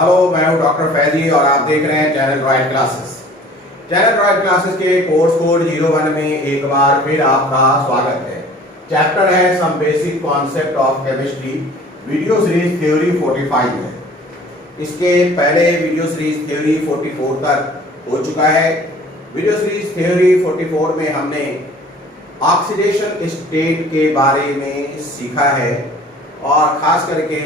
Hello, मैं हूं doctor Faizi और आप देख रहे हैं channel royal classes. Channel royal classes के कोर्स कोड 01 में एक बार फिर आपका स्वागत है। चैप्टर है some basic concept of chemistry, video series theory 45 है। इसके पहले वीडियो सीरीज थ्योरी 44 तक हो चुका है। वीडियो सीरीज थ्योरी 44 में हमने ऑक्सीडेशन स्टेट के बारे में सीखा है और खास करके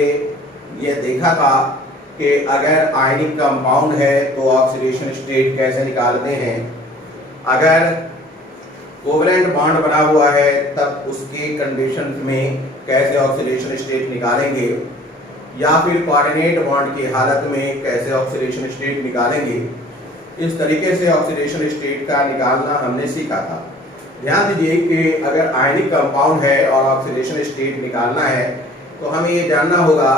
ये देखा था कि अगर आयनिक कंपाउंड है तो ऑक्सीडेशन स्टेट कैसे निकालते हैं, अगर कोवलेंट बॉन्ड बना हुआ है तब उसके कंडीशन में कैसे ऑक्सीडेशन स्टेट निकालेंगे, या फिर कोऑर्डिनेट बॉन्ड की हालत में कैसे ऑक्सीडेशन स्टेट निकालेंगे। इस तरीके से ऑक्सीडेशन स्टेट का निकालना हमने सीखा था। ध्यान दीजिए कि अगर आयनिक कंपाउंड है और ऑक्सीडेशन स्टेट निकालना है तो हमें ये जानना होगा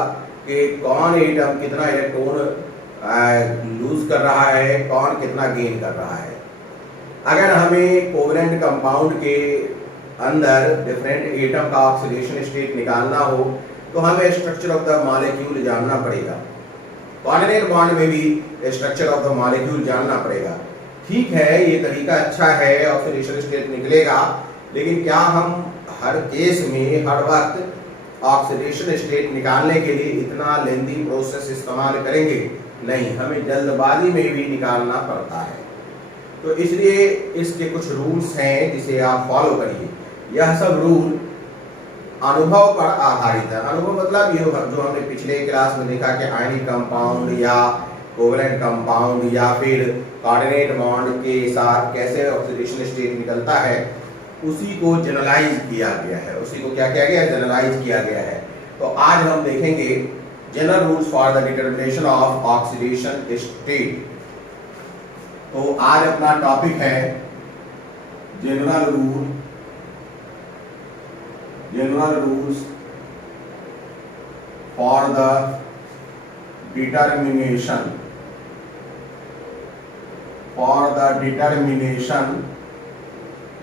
कि कौन एटम कितना इलेक्ट्रॉन लूज कर रहा है, कौन कितना गेन कर रहा है। अगर हमें कोवलेंट कंपाउंड के अंदर डिफरेंट एटम का ऑक्सीडेशन स्टेट निकालना हो तो हमें स्ट्रक्चर ऑफ द मॉलिक्यूल जानना पड़ेगा। कोऑर्डिनेट बॉन्ड में भी स्ट्रक्चर ऑफ द मॉलिक्यूल जानना पड़ेगा। ठीक है, ये तरीका अच्छा है, ऑक्सीडेशन स्टेट निकलेगा, लेकिन क्या हम हर केस में हर वक्त ऑक्सीडेशन स्टेट निकालने के लिए इतना लेंदी प्रोसेस इस्तेमाल करेंगे? नहीं, हमें जल्दबाजी में भी निकालना पड़ता है। तो इसलिए इसके कुछ रूल्स हैं जिसे आप फॉलो करिए। यह सब रूल अनुभव पर आधारित है। अनुभव मतलब ये जो हमने पिछले क्लास में देखा कि आयनिक कंपाउंड या कोवलेंट कंपाउंड या फिर कोऑर्डिनेट बॉन्ड के साथ कैसे ऑक्सीडेशन स्टेट निकलता है, उसी को जनरलाइज किया गया है। उसी को क्या किया गया है? जनरलाइज किया गया है। तो आज हम देखेंगे general rules for the determination of oxidation state. तो आज अपना टॉपिक है general rules for the determination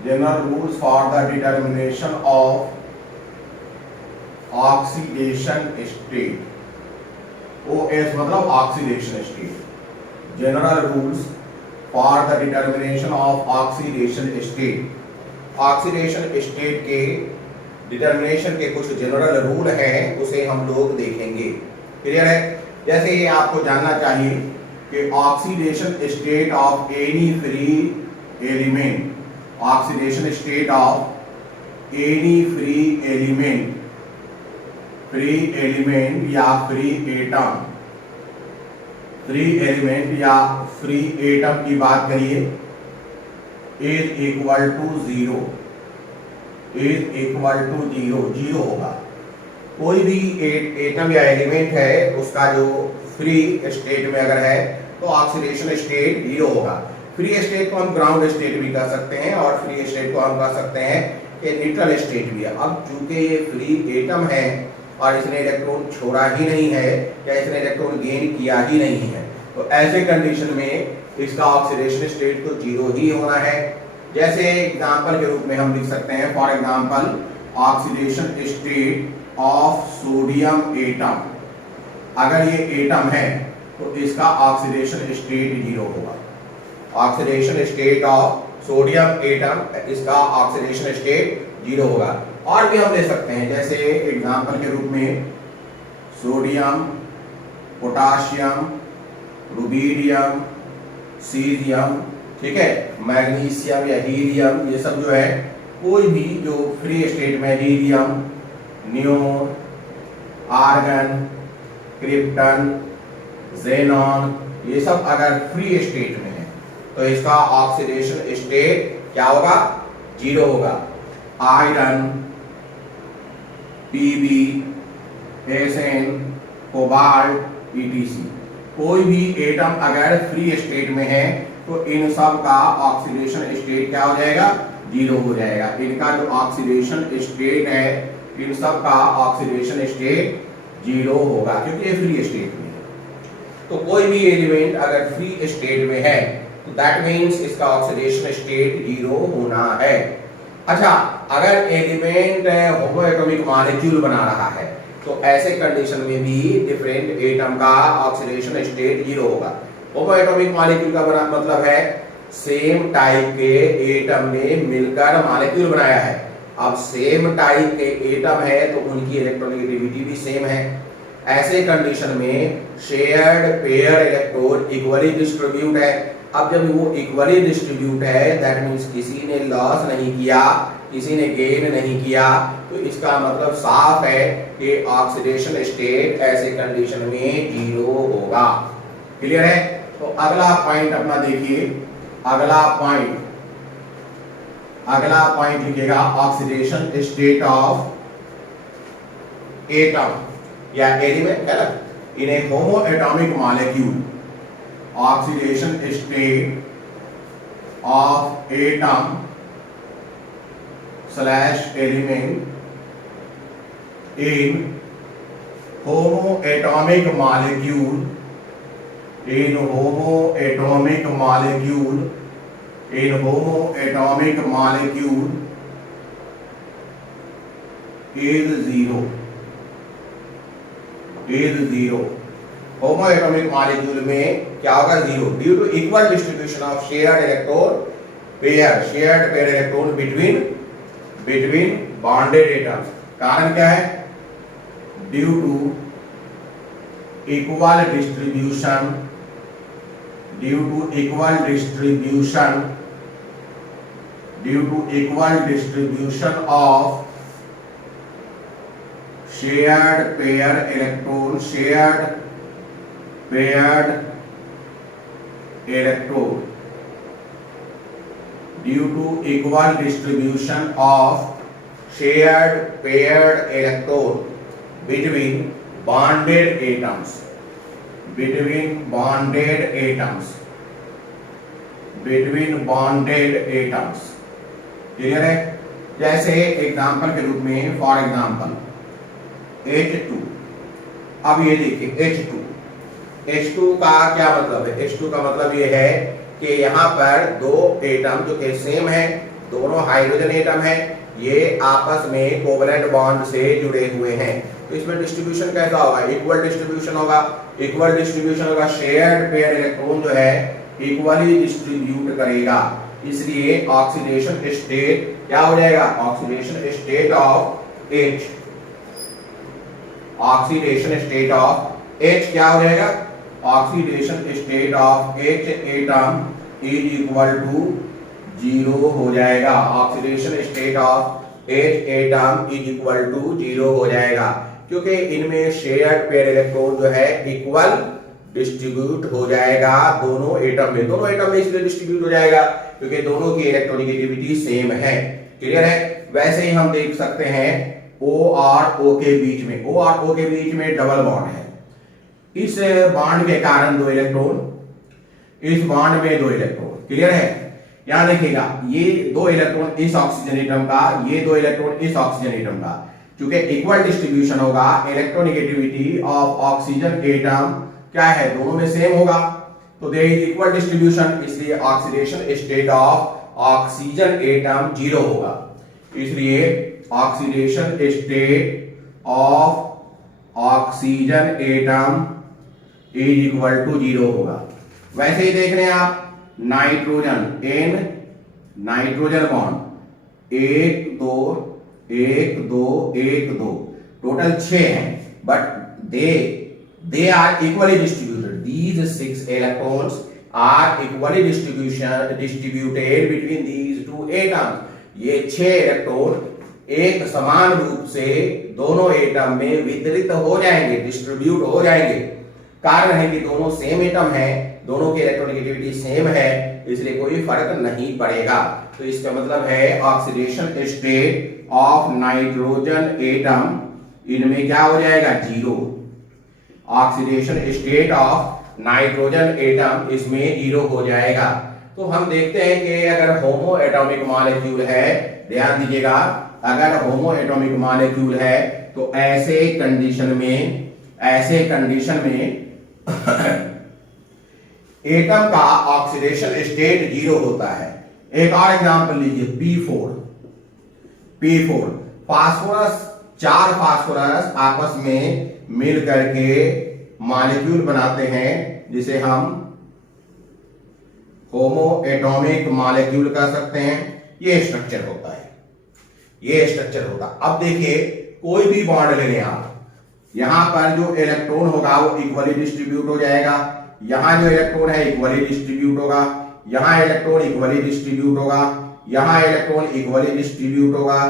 general rules for the determination of oxidation state। OS मतलब oxidation state। General rules for the determination of oxidation state। Oxidation state के determination के कुछ general rule हैं, उसे हम लोग देखेंगे। क्लियर है? जैसे ये आपको जानना चाहिए कि oxidation state of any free element, oxidation state of any free element या फ्री एटम की बात करिए, इज इक्वल टू जीरो होगा। कोई भी एटम या एलिमेंट है उसका जो फ्री स्टेट में अगर है तो ऑक्सीडेशन स्टेट 0 होगा। फ्री स्टेट को हम ग्राउंड स्टेट भी कह सकते हैं और फ्री स्टेट को हम कह सकते हैं कि न्यूट्रल स्टेट भी है। अब चूंकि ये फ्री एटम है और इसने इलेक्ट्रॉन छोड़ा ही नहीं है या इसने इलेक्ट्रॉन गेन किया ही नहीं है, तो ऐसे कंडीशन में इसका ऑक्सीडेशन स्टेट तो 0 ही होना है। जैसे एग्जांपल के रूप में हम लिख सकते हैं, for example oxidation state of sodium atom. अगर ये एटम है तो इसका ऑक्सीडेशन स्टेट 0 होगा। Oxidation state of sodium atom, इसका ऑक्सीडेशन स्टेट 0 होगा। और भी हम ले सकते हैं, जैसे एग्जांपल के रूप में सोडियम, पोटाशियम, रुबीडियम, सीरियम, ठीक है, मैग्नीशियम या हीलियम, ये सब जो है कोई भी जो फ्री स्टेट में, helium, neon, argon, krypton, xenon, ये सब अगर फ्री स्टेट में है तो इसका ऑक्सीडेशन स्टेट क्या होगा? 0 होगा। Iron, PB, SN, cobalt, ETC, कोई भी एटम अगर फ्री स्टेट में है तो इन सब का ऑक्सीडेशन स्टेट क्या हो जाएगा? 0 हो जाएगा। इनका जो ऑक्सीडेशन स्टेट है, इन सब का ऑक्सीडेशन स्टेट 0 होगा क्योंकि ये फ्री स्टेट में है। तो कोई भी एलिमेंट अगर फ्री स्टेट में है तो दैट मीन्स इसका ऑक्सीडेशन स्टेट 0 होना है। अच्छा, अगर एलिमेंट होमोएटॉमिक मॉलिक्यूल बना रहा है, तो ऐसे कंडीशन में भी डिफरेंट एटम का ऑक्सीडेशन स्टेट 0 होगा। होमो एटॉमिक मॉलिक्यूल का बना मतलब है सेम टाइप के एटम ने मिलकर मॉलिक्यूल बनाया है। अब सेम टाइप के एटम है तो उनकी इलेक्ट्रोनेगेटिविटी भी सेम है। ऐसे कंडीशन में shared pair electron equally distribute है। अब जब वो इक्वली डिस्ट्रीब्यूट है दैट मींस किसी ने लॉस नहीं किया, किसी ने गेन नहीं किया, तो इसका मतलब साफ है कि ऑक्सीडेशन स्टेट ऐसे कंडीशन में 0 होगा। क्लियर है? तो अगला पॉइंट अपना देखिए, अगला पॉइंट लिखिएगा ऑक्सीडेशन स्टेट ऑफ एटम या एलिमेंट है ना, in a homo atomic molecule. Oxidation state of atom / element in homo atomic molecule, in homo atomic molecule is 0। Homo atomic molecule में क्या होगा? 0 due to equal distribution of shared pair electron between bonded atoms. कारण क्या है? Due to equal distribution of shared paired electron due to equal distribution of shared paired electron between bonded atoms, clear है? जैसे example के रूप में for example H2। अब ये देखिए H2 का क्या मतलब है? H2 का मतलब ये है कि यहाँ पर दो एटम जो कि सेम है, दोनों हाइड्रोजन एटम है, ये आपस में कोवलेंट बॉन्ड से जुड़े हुए हैं। तो इसमें डिस्ट्रीब्यूशन कैसा होगा? इक्वल डिस्ट्रीब्यूशन होगा। शेयर्ड पेयर इलेक्ट्रॉन जो है इक्वली डिस्ट्रीब्यूट करेगा, इसलिए ऑक्सीडेशन स्टेट क्या हो जाएगा? ऑक्सीडेशन स्टेट ऑफ H क्या हो जाएगा? Oxidation state of H atom is equal to 0 हो जाएगा। Oxidation state of H atom is equal to 0 हो जाएगा, क्योंकि इनमें शेयर्ड पेयर इलेक्ट्रॉन जो है इक्वल डिस्ट्रीब्यूट हो जाएगा दोनों एटम में इसलिए डिस्ट्रीब्यूट हो जाएगा क्योंकि दोनों की इलेक्ट्रोनेगेटिविटी सेम है। क्लियर है? वैसे ही हम देख सकते हैं O और O के बीच में डबल बॉन्ड है। इस बॉन्ड के कारण दो इलेक्ट्रॉन, इस बॉन्ड में 2 इलेक्ट्रॉन। क्लियर है? यहां देखिएगा, ये 2 इलेक्ट्रॉन इस ऑक्सीजन एटम का, ये 2 इलेक्ट्रॉन इस ऑक्सीजन एटम का। क्योंकि इक्वल डिस्ट्रीब्यूशन होगा, इलेक्ट्रोनेगेटिविटी ऑफ ऑक्सीजन एटम क्या है? दोनों में सेम होगा, तो देयर इज इक्वल डिस्ट्रीब्यूशन, इसलिए oxidation state of oxygen atom 0 होगा। इसलिए oxidation state of oxygen atom is equal to 0 होगा। वैसे ही देख रहे हैं आप नाइट्रोजन, नाइट्रोजन बॉन्ड 1 2 टोटल 6 हैं, but they are equally distributed. These 6 electrons are equally distributed between these 2 atoms. ये 6 इलेक्ट्रॉन एक समान रूप से दोनों एटम में वितरित हो जाएंगे, डिस्ट्रीब्यूट हो जाएंगे। कारण है कि दोनों सेम एटम है, दोनों की इलेक्ट्रोनेगेटिविटी सेम है, इसलिए कोई फर्क नहीं पड़ेगा। तो इसका मतलब है oxidation state of nitrogen atom इनमें क्या हो जाएगा? 0। Oxidation state of nitrogen atom इसमें 0 हो जाएगा। तो हम देखते हैं कि अगर होमो एटॉमिक मॉलिक्यूल है, ध्यान दीजिएगा, अगर होमो एटॉमिक मॉलिक्यूल है तो ऐसे कंडीशन में एटम का ऑक्सीडेशन स्टेट 0 होता है। एक और एग्जांपल लीजिए P4 फास्फोरस 4 फास्फोरस आपस में मिल करके मॉलिक्यूल बनाते हैं जिसे हम होमो एटॉमिक मॉलिक्यूल कह सकते हैं। ये स्ट्रक्चर होता है, ये स्ट्रक्चर होता है। अब देखिए कोई भी बॉन्ड ले लें आप, यहां पर जो इलेक्ट्रॉन होगा वो इक्वली डिस्ट्रीब्यूट हो जाएगा, यहां जो इलेक्ट्रॉन है इक्वली डिस्ट्रीब्यूट होगा, यहां इलेक्ट्रॉन इक्वली डिस्ट्रीब्यूट होगा, यहां इलेक्ट्रॉन इक्वली डिस्ट्रीब्यूट होगा,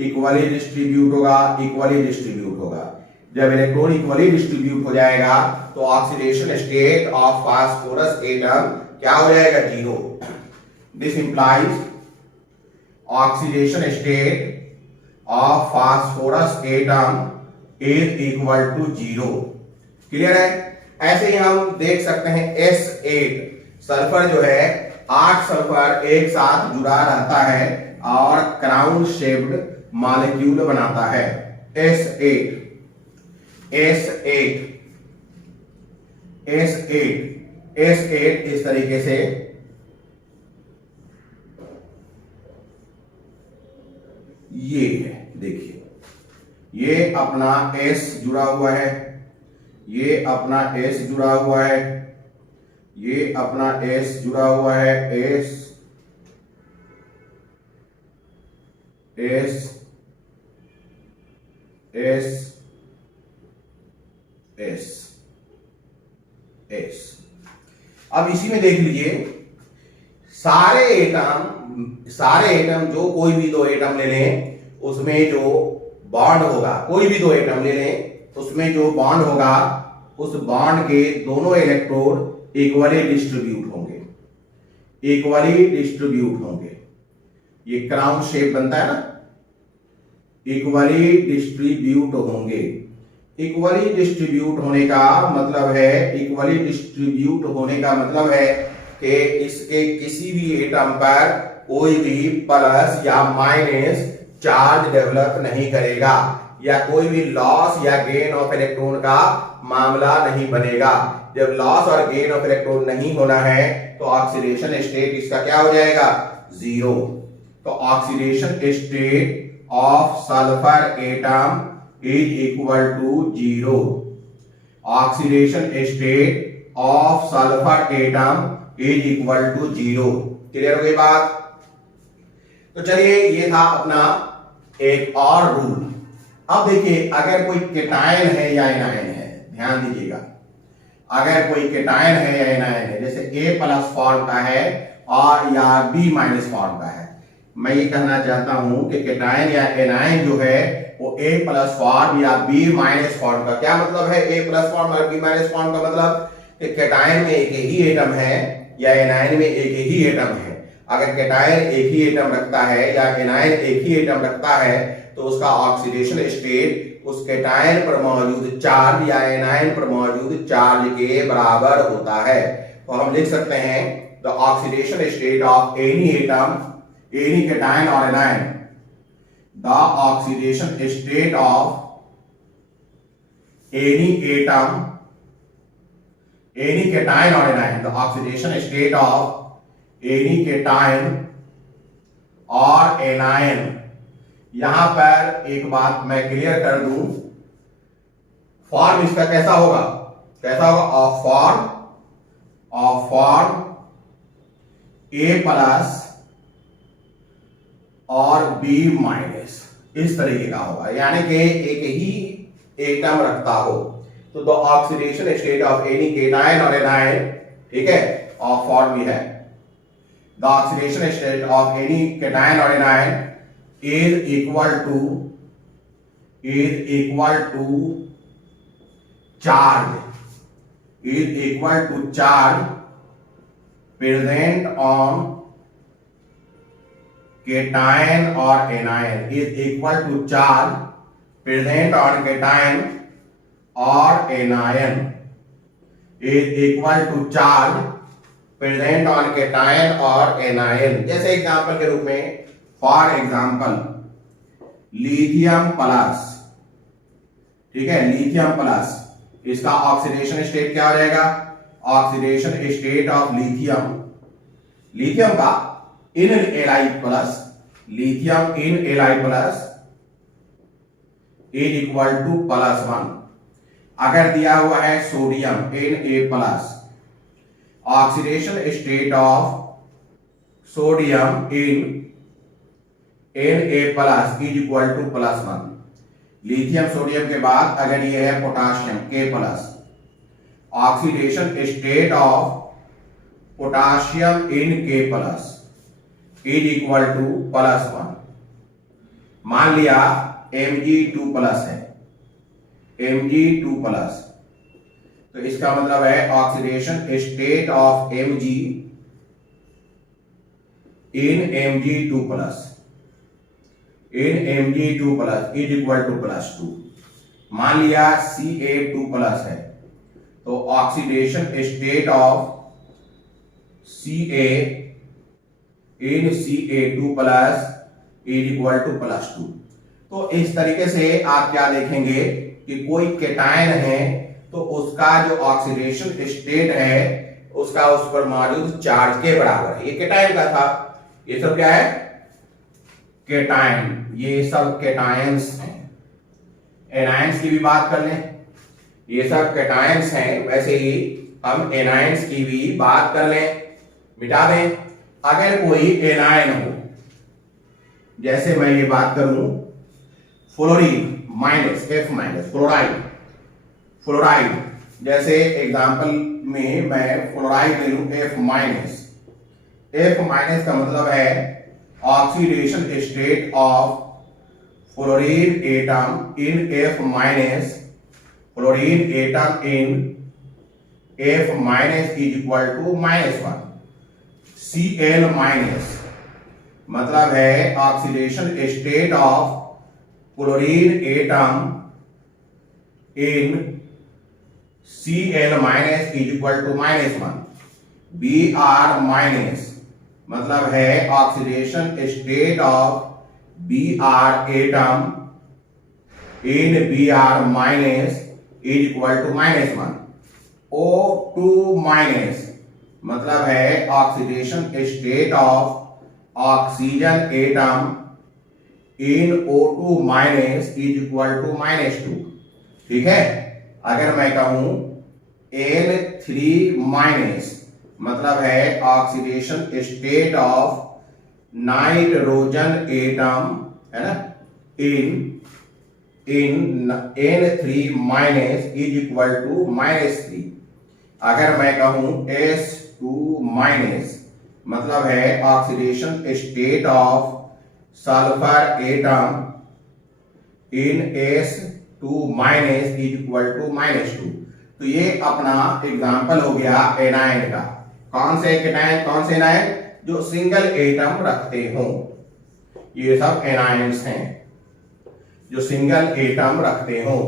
इक्वली डिस्ट्रीब्यूट होगा, इक्वली डिस्ट्रीब्यूट होगा। जब इलेक्ट्रॉन इक्वली डिस्ट्रीब्यूट हो जाएगा तो oxidation state of phosphorus atom क्या हो जाएगा? 0। This implies oxidation state of phosphorus atom is equal to 0। Clear है? ऐसे ही हम देख सकते हैं S8 सल्फर जो है 8 सल्फर एक साथ जुड़ा रहता है और क्राउन शेप्ड मॉलिक्यूल बनाता है। S8 इस तरीके से ये है, देखिए ये अपना S जुड़ा हुआ है, ये अपना S जुड़ा हुआ है, ये अपना S जुड़ा हुआ है, S। अब इसी में देख लीजिए सारे एटम जो कोई भी 2 एटम ले लें उसमें जो बॉन्ड होगा, कोई भी 2 एटम ले लें उसमें जो बॉन्ड होगा उस बॉन्ड के दोनों इलेक्ट्रोड इक्वली डिस्ट्रीब्यूट होंगे, इक्वली डिस्ट्रीब्यूट होंगे। ये क्राउन शेप बनता है ना, इक्वली डिस्ट्रीब्यूट होंगे। इक्वली डिस्ट्रीब्यूट होने का मतलब है, इक्वली डिस्ट्रीब्यूट होने का मतलब है कि इसके किसी भी एटम पर कोई भी प्लस या माइनस चार्ज डेवलप नहीं करेगा, या कोई भी लॉस या गेन ऑफ इलेक्ट्रॉन का मामला नहीं बनेगा। जब लॉस और गेन ऑफ इलेक्ट्रॉन नहीं होना है तो ऑक्सीडेशन स्टेट इसका क्या हो जाएगा? 0। तो oxidation state of sulphur atom is equal to 0. Oxidation state of sulfur atom is equal to 0. Clear हो गई बात? तो चलिए ये था अपना एक और रूल। अब देखिए अगर कोई केटायन है या एनायन है, ध्यान दीजिएगा, अगर कोई केटायन है या एनायन है, जैसे A+ फॉर्म का है और या B- फॉर्म का है, मैं ये कहना चाहता हूं कि केटायन या एनायन जो है वो A+ फॉर्म या B- फॉर्म का, क्या मतलब है A+ फॉर्म और B- फॉर्म का मतलब कि केटायन में एक ही एटम है या एनायन में एक ही एटम है। अगर केटायन एक ही एटम रखता है या एनायन एक ही एटम रखता है तो उसका ऑक्सीडेशन स्टेट उस केटायन पर मौजूद चार्ज या एनायन पर मौजूद चार्ज के बराबर होता है। तो हम लिख सकते हैं the oxidation state of any atom, any cation और anion, the oxidation state of any atom, any cation or anion, the oxidation state of any cation or anion। यहां पर एक बात मैं क्लियर कर दूं, फॉर्म इसका कैसा होगा? कैसा होगा? ऑफ फॉर्म A+ और B- इस तरीके का होगा, यानी कि एक ही एटम रखता हो। तो the oxidation state of any cation और एनायन, ठीक है, ऑफ फॉर्म है the oxidation state of any cation और anion is equal to charge present on cation or anion, is equal to charge present on cation or anion, is equal to charge present on cation or anion। जैसे example के रूप में, for example lithium plus, ठीक है, lithium plus, इसका oxidation state क्या हो जाएगा? Oxidation state of lithium, lithium का in Li+, lithium in Li+, is equal to +1। अगर दिया हुआ है sodium Na+, oxidation state of sodium in Na+ is equal to +1। Lithium sodium के बाद अगर ये है potassium K+, oxidation state of potassium in K+ is equal to +1। मान लिया Mg2+ है, Mg2+, तो इसका मतलब है oxidation state of Mg in Mg2+ is equal to +2। मान लिया Ca2+ है, तो oxidation state of Ca in Ca2+ is equal to +2। तो इस तरीके से आप क्या देखेंगे कि कोई केटायन है तो उसका जो ऑक्सीडेशन स्टेट है उसका उस पर मौजूद चार्ज के बराबर है। ये केटायन का था, ये सब क्या है केटायन, ये सब केटायंस हैं। एनायंस की भी बात कर लें, ये सब केटायंस हैं, वैसे ही हम एनायंस की भी बात कर लें, मिटा दें। अगर कोई एनायन हो, जैसे मैं ये बात करूं फ्लोरीन F-, फ्लोराइड, जैसे एग्जांपल में मैं फ्लोराइड ले लूं F-। F- का मतलब है oxidation state of fluorine atom in F-, fluorine atom in F- is equal to -1। Cl- मतलब है oxidation state of chlorine atom in Cl- is equal to -1। Br- मतलब है oxidation state of Br atom in Br- is equal to -1। O2- मतलब है oxidation state of oxygen atom in O2- is equal to -2। ठीक है। अगर मैं कहूं N3- मतलब है oxidation state of nitrogen atom, है ना, इन N3- इज इक्वल टू -3। अगर मैं कहूं S2- मतलब है oxidation state of sulphur atom in S2- is equal to -2। तो ये अपना एग्जांपल हो गया एनायन का। कौन से केटायन, कौन से एनायन जो सिंगल एटम रखते हो, ये सब एनायंस हैं जो सिंगल एटम रखते हो।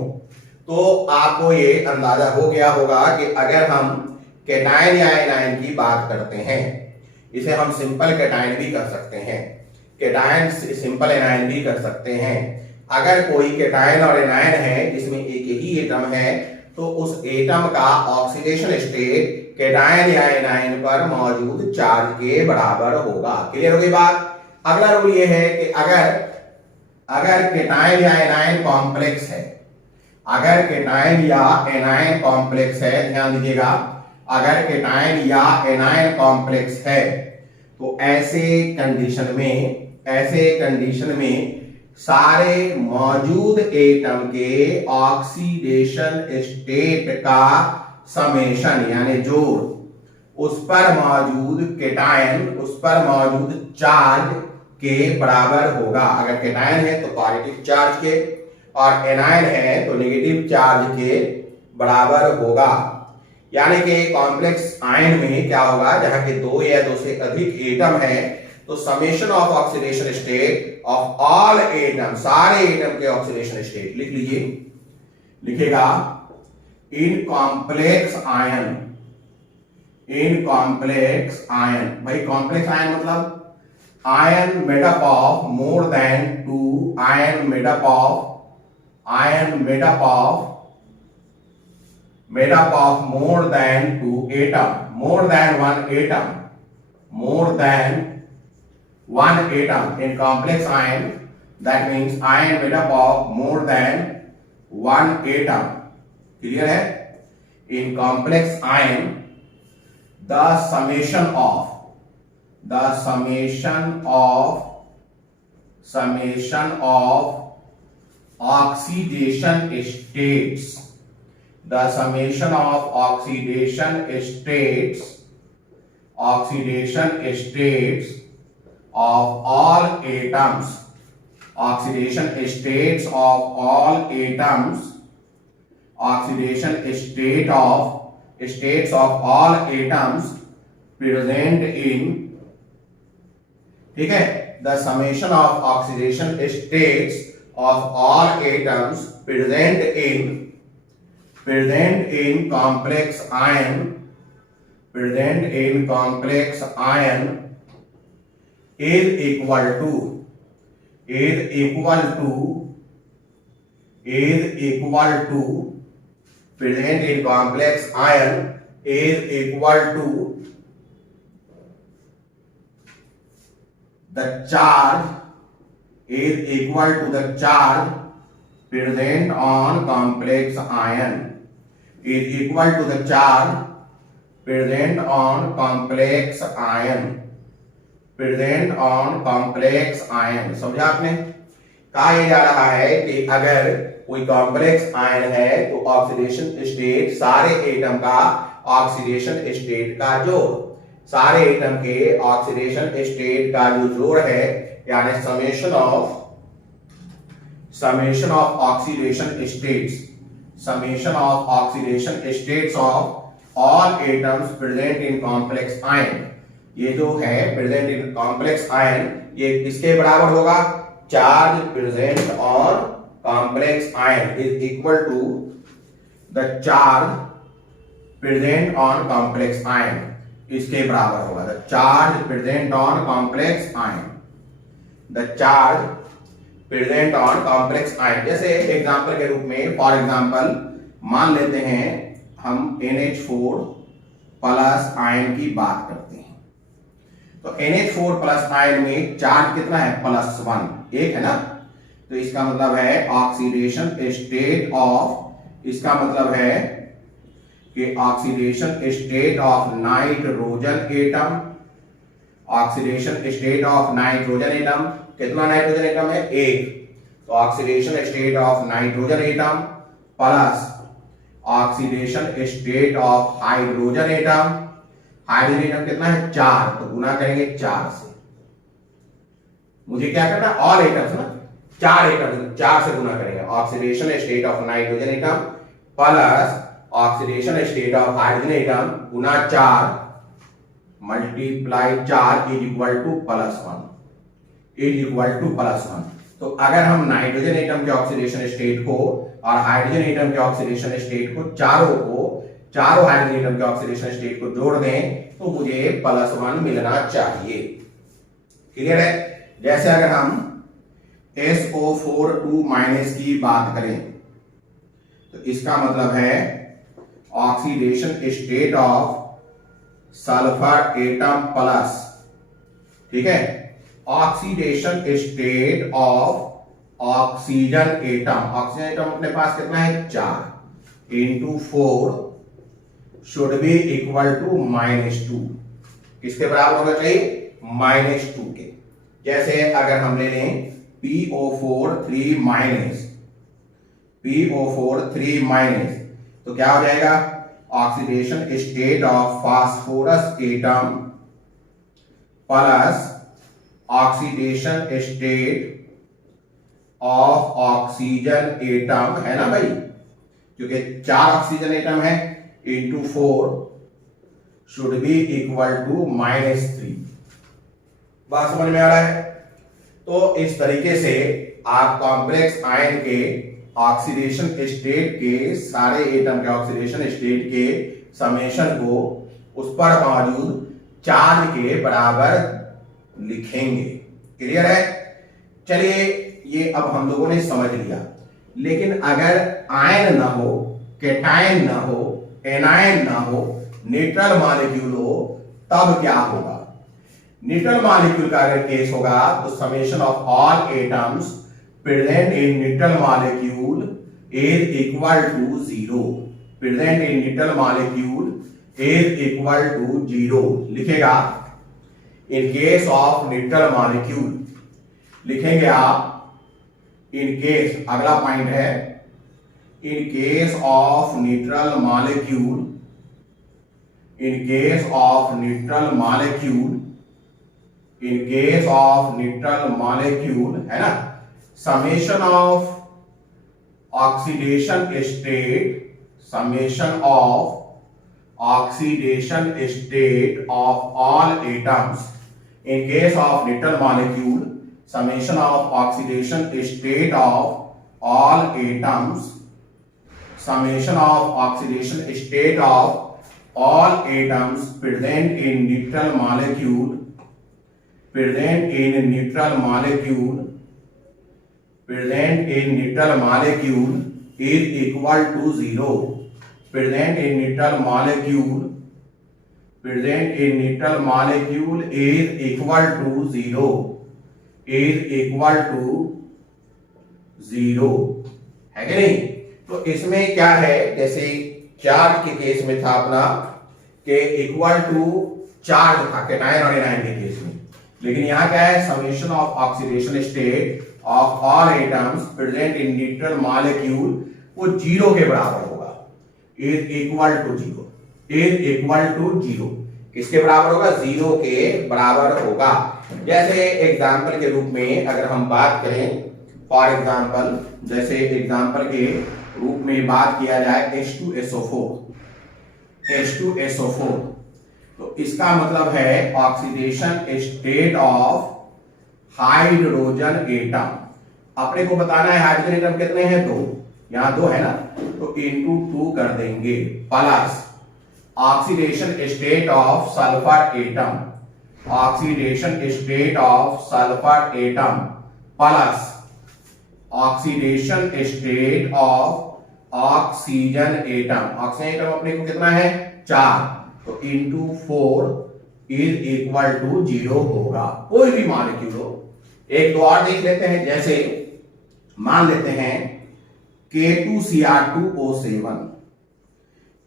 तो आपको ये अंदाजा हो गया होगा कि अगर हम केटायन या एनायन की बात करते हैं, इसे हम सिंपल केटायन भी कर सकते हैं, केटायन सिंपल एनायन भी कर सकते हैं। अगर कोई केटायन और एनायन है जिसमें एक ही एटम है तो उस एटम का ऑक्सीडेशन स्टेट केटायन या एनायन पर मौजूद चार्ज के बराबर होगा। क्लियर हो गई बात। अगला रूल ये है कि अगर केटायन या एनायन कॉम्प्लेक्स है, अगर केटायन या एनायन कॉम्प्लेक्स है, ध्यान दीजिएगा, अगर केटायन या एनायन कॉम्प्लेक्स है तो ऐसे कंडीशन में सारे मौजूद एटम के ऑक्सीडेशन स्टेट का समेशन यानी जोड़ उस पर मौजूद केटायन, उस पर मौजूद चार्ज के बराबर होगा। अगर केटायन है तो पॉजिटिव चार्ज के और एनायन है तो नेगेटिव चार्ज के बराबर होगा। यानी कि कॉम्प्लेक्स आयन में क्या होगा, जहां के दो या दो से अधिक एटम है तो summation of oxidation state of all atom, सारे एटम के ऑक्सीडेशन स्टेट लिख लीजिए, लिखेगा in complex ion, in complex ion. भाई कॉम्प्लेक्स आयन मतलब ion made up of more than two, ion made up of more than two atom, more than one atom in complex ion that means ion made up of more than one atom. Clear है? In complex ion the summation of oxidation states, the summation of oxidation states of all atoms, oxidation states of all atoms, states of all atoms present in, ठीक है, the summation of oxidation states of all atoms present in complex ion is equal to present in complex ion is equal to the charge present on complex ion, is equal to the charge present on complex ion। समझा आपने? कहा यह जा रहा है कि अगर कोई कॉम्प्लेक्स आयन है तो ऑक्सीडेशन स्टेट, सारे एटम का ऑक्सीडेशन स्टेट का जोड़, सारे एटम के ऑक्सीडेशन स्टेट का जो जोड़ है, यानी summation of oxidation states of all atoms present in complex ion, ये जो है प्रेजेंट इन कॉम्प्लेक्स आयन, ये किसके बराबर होगा? Charge present on complex ion is equal to the charge present on complex ion, इसके बराबर होगा the charge present on complex ion, the charge present on complex ion. जैसे एग्जांपल के रूप में, फॉर एग्जांपल मान लेते हैं हम NH4 प्लस आयन की बात करते हैं, तो NH4 प्लस आयन में चार्ज कितना है? +1, एक है ना, तो इसका मतलब है ऑक्सीडेशन स्टेट ऑफ, इसका मतलब है कि oxidation state of nitrogen atom, oxidation state of nitrogen atom, कितना नाइट्रोजन एटम है? एक, तो oxidation state of nitrogen atom plus oxidation state of hydrogen atom, hydrogen atom कितना है? 4, तो गुना करेंगे 4 से, मुझे क्या करना? ऑल एटम्स ना, 4 एटम, 4 से गुना करेंगे, oxidation state of nitrogen atom plus oxidation state of hydrogen atom गुना 4 मल्टीप्लाई 4 इज इक्वल टू +1। तो अगर हम नाइट्रोजन एटम के ऑक्सीडेशन स्टेट को और हाइड्रोजन एटम के ऑक्सीडेशन स्टेट को, चारों हाइड्रोजन एटम के ऑक्सीडेशन स्टेट को जोड़ दें तो मुझे +1 मिलना चाहिए। क्लियर है? जैसे अगर हम SO4 की बात करें तो इसका मतलब है oxidation state of sulphur atom plus, ठीक है, oxidation state of oxygen atom, oxygen atom अपने पास कितना है? 4 into 4 should be equal to -2, किसके बराबर होना चाहिए? -2 के। जैसे अगर हम ले लें PO4 3- तो क्या हो जाएगा? Oxidation state of phosphorus atom plus oxidation state of oxygen atom, है ना भाई, क्योंकि 4 ऑक्सीजन एटम है, into 4 should be equal to -3। बात समझ में आ रहा है? तो इस तरीके से आप कॉम्प्लेक्स आयन के ऑक्सीडेशन स्टेट के, सारे एटम के ऑक्सीडेशन स्टेट के समेशन को उस पर मौजूद चार्ज के बराबर लिखेंगे। क्लियर है? चलिए, ये अब हम लोगों ने समझ लिया। लेकिन अगर आयन ना हो, कैटायन ना हो, एनायन ना हो, न्यूट्रल मॉलिक्यूल हो, तब क्या होगा? न्यूट्रल मॉलिक्यूल का अगर केस होगा तो summation of all atoms present in neutral molecule is equal to 0, present in neutral molecule is equal to 0 लिखेगा। in case of neutral molecule लिखेंगे आप in case, अगला पॉइंट है in case of neutral molecule, in case of neutral molecule, in case of neutral molecule है ना, summation of oxidation state, summation of oxidation state of all atoms, in case of neutral molecule, summation of oxidation state of all atoms, summation of oxidation state of all atoms present in neutral molecule, present in neutral molecule, present in neutral molecule is equal to 0, present in neutral molecule, present in neutral molecule is equal to 0, is equal to 0 है कि नहीं। तो इसमें क्या है, जैसे charge के case में था अपना के इक्वल टू चार्ज था कैटायन और एनायन के केस में, लेकिन यहाँ क्या है, summation of oxidation state of all atoms present in neutral molecule वो 0 के बराबर होगा, is equal to 0, is equal to 0 किसके बराबर होगा, 0 के बराबर होगा। जैसे एग्जाम्पल के रूप में अगर हम बात करें, फॉर एग्जाम्पल जैसे एग्जाम्पल के रूप में बात किया जाए H2SO4, H2SO4 तो इसका मतलब है oxidation state of hydrogen atom. अपने को बताना है हाइड्रोजन एटम कितने हैं, 2, यहां 2 है ना, तो इंटू 2 कर देंगे, plus oxidation state of sulphur atom, oxidation state of sulphur atom plus oxidation state of oxygen atom. Oxygen atom अपने को कितना है, 4, तो इंटू 4 इज इक्वल टू 0 होगा। कोई भी मॉलिक्यूल हो, एक दो और देख लेते हैं, जैसे मान लेते हैं K2Cr2O7,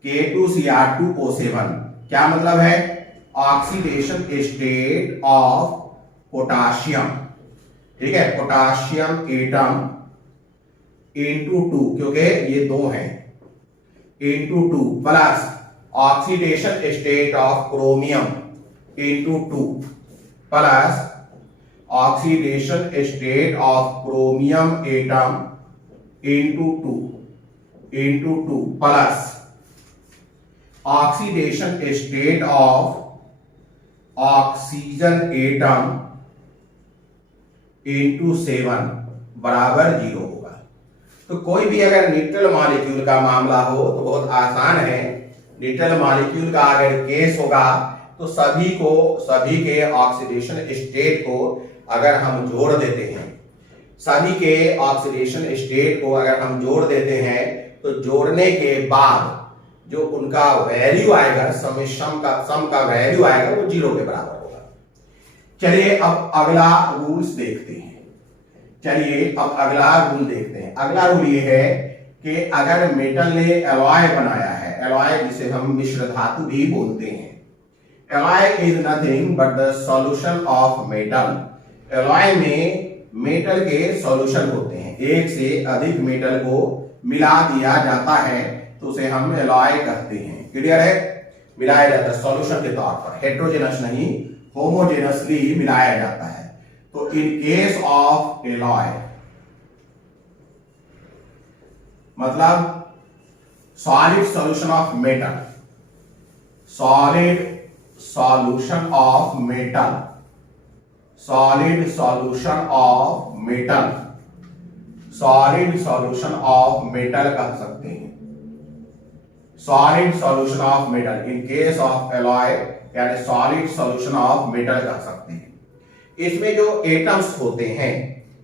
K2Cr2O7 क्या मतलब है, ऑक्सीडेशन स्टेट ऑफ पोटाशियम, ठीक है, पोटाशियम एटम इंटू 2, क्योंकि ये 2 हैं, into 2 plus oxidation state of chromium into 2 plus oxidation state of chromium atom into 2 plus oxidation state of oxygen atom into 7 बराबर 0 होगा। तो कोई भी अगर न्यूट्रल मॉलिक्यूल का मामला हो तो बहुत आसान है, न्यूट्रल मॉलिक्यूल का अगर केस होगा तो सभी के ऑक्सीडेशन स्टेट को अगर हम जोड़ देते हैं, सभी के ऑक्सीडेशन स्टेट को अगर हम जोड़ देते हैं तो जोड़ने के बाद जो उनका वैल्यू आएगा, सम का वैल्यू आएगा वो 0 के बराबर होगा। चलिए अब अगला रूल्स देखते हैं, अगला रूल देखते हैं। अगला रूल ये है कि अगर मेटल ने एलॉय बनाया है, एलॉय जिसे हम मिश्र धातु भी बोलते हैं, alloy is nothing but the solution of metal. Alloy में मेटल के सॉल्यूशन होते हैं, एक से अधिक मेटल को मिला दिया जाता है तो उसे हम एलॉय कहते हैं। क्लियर है, मिलाया जाता है सॉल्यूशन के तौर पर, हेट्रोजेनस नहीं, होमोजेनसली मिलाया जाता है। तो इन केस ऑफ एलॉय मतलब solid solution of metal, solid solution of metal, solid solution of metal, solid solution of metal कह सकते हैं, solid solution of metal. In case of alloy यानी सॉलिड सॉल्यूशन ऑफ मेटल कह सकते हैं। इसमें जो एटम्स होते हैं,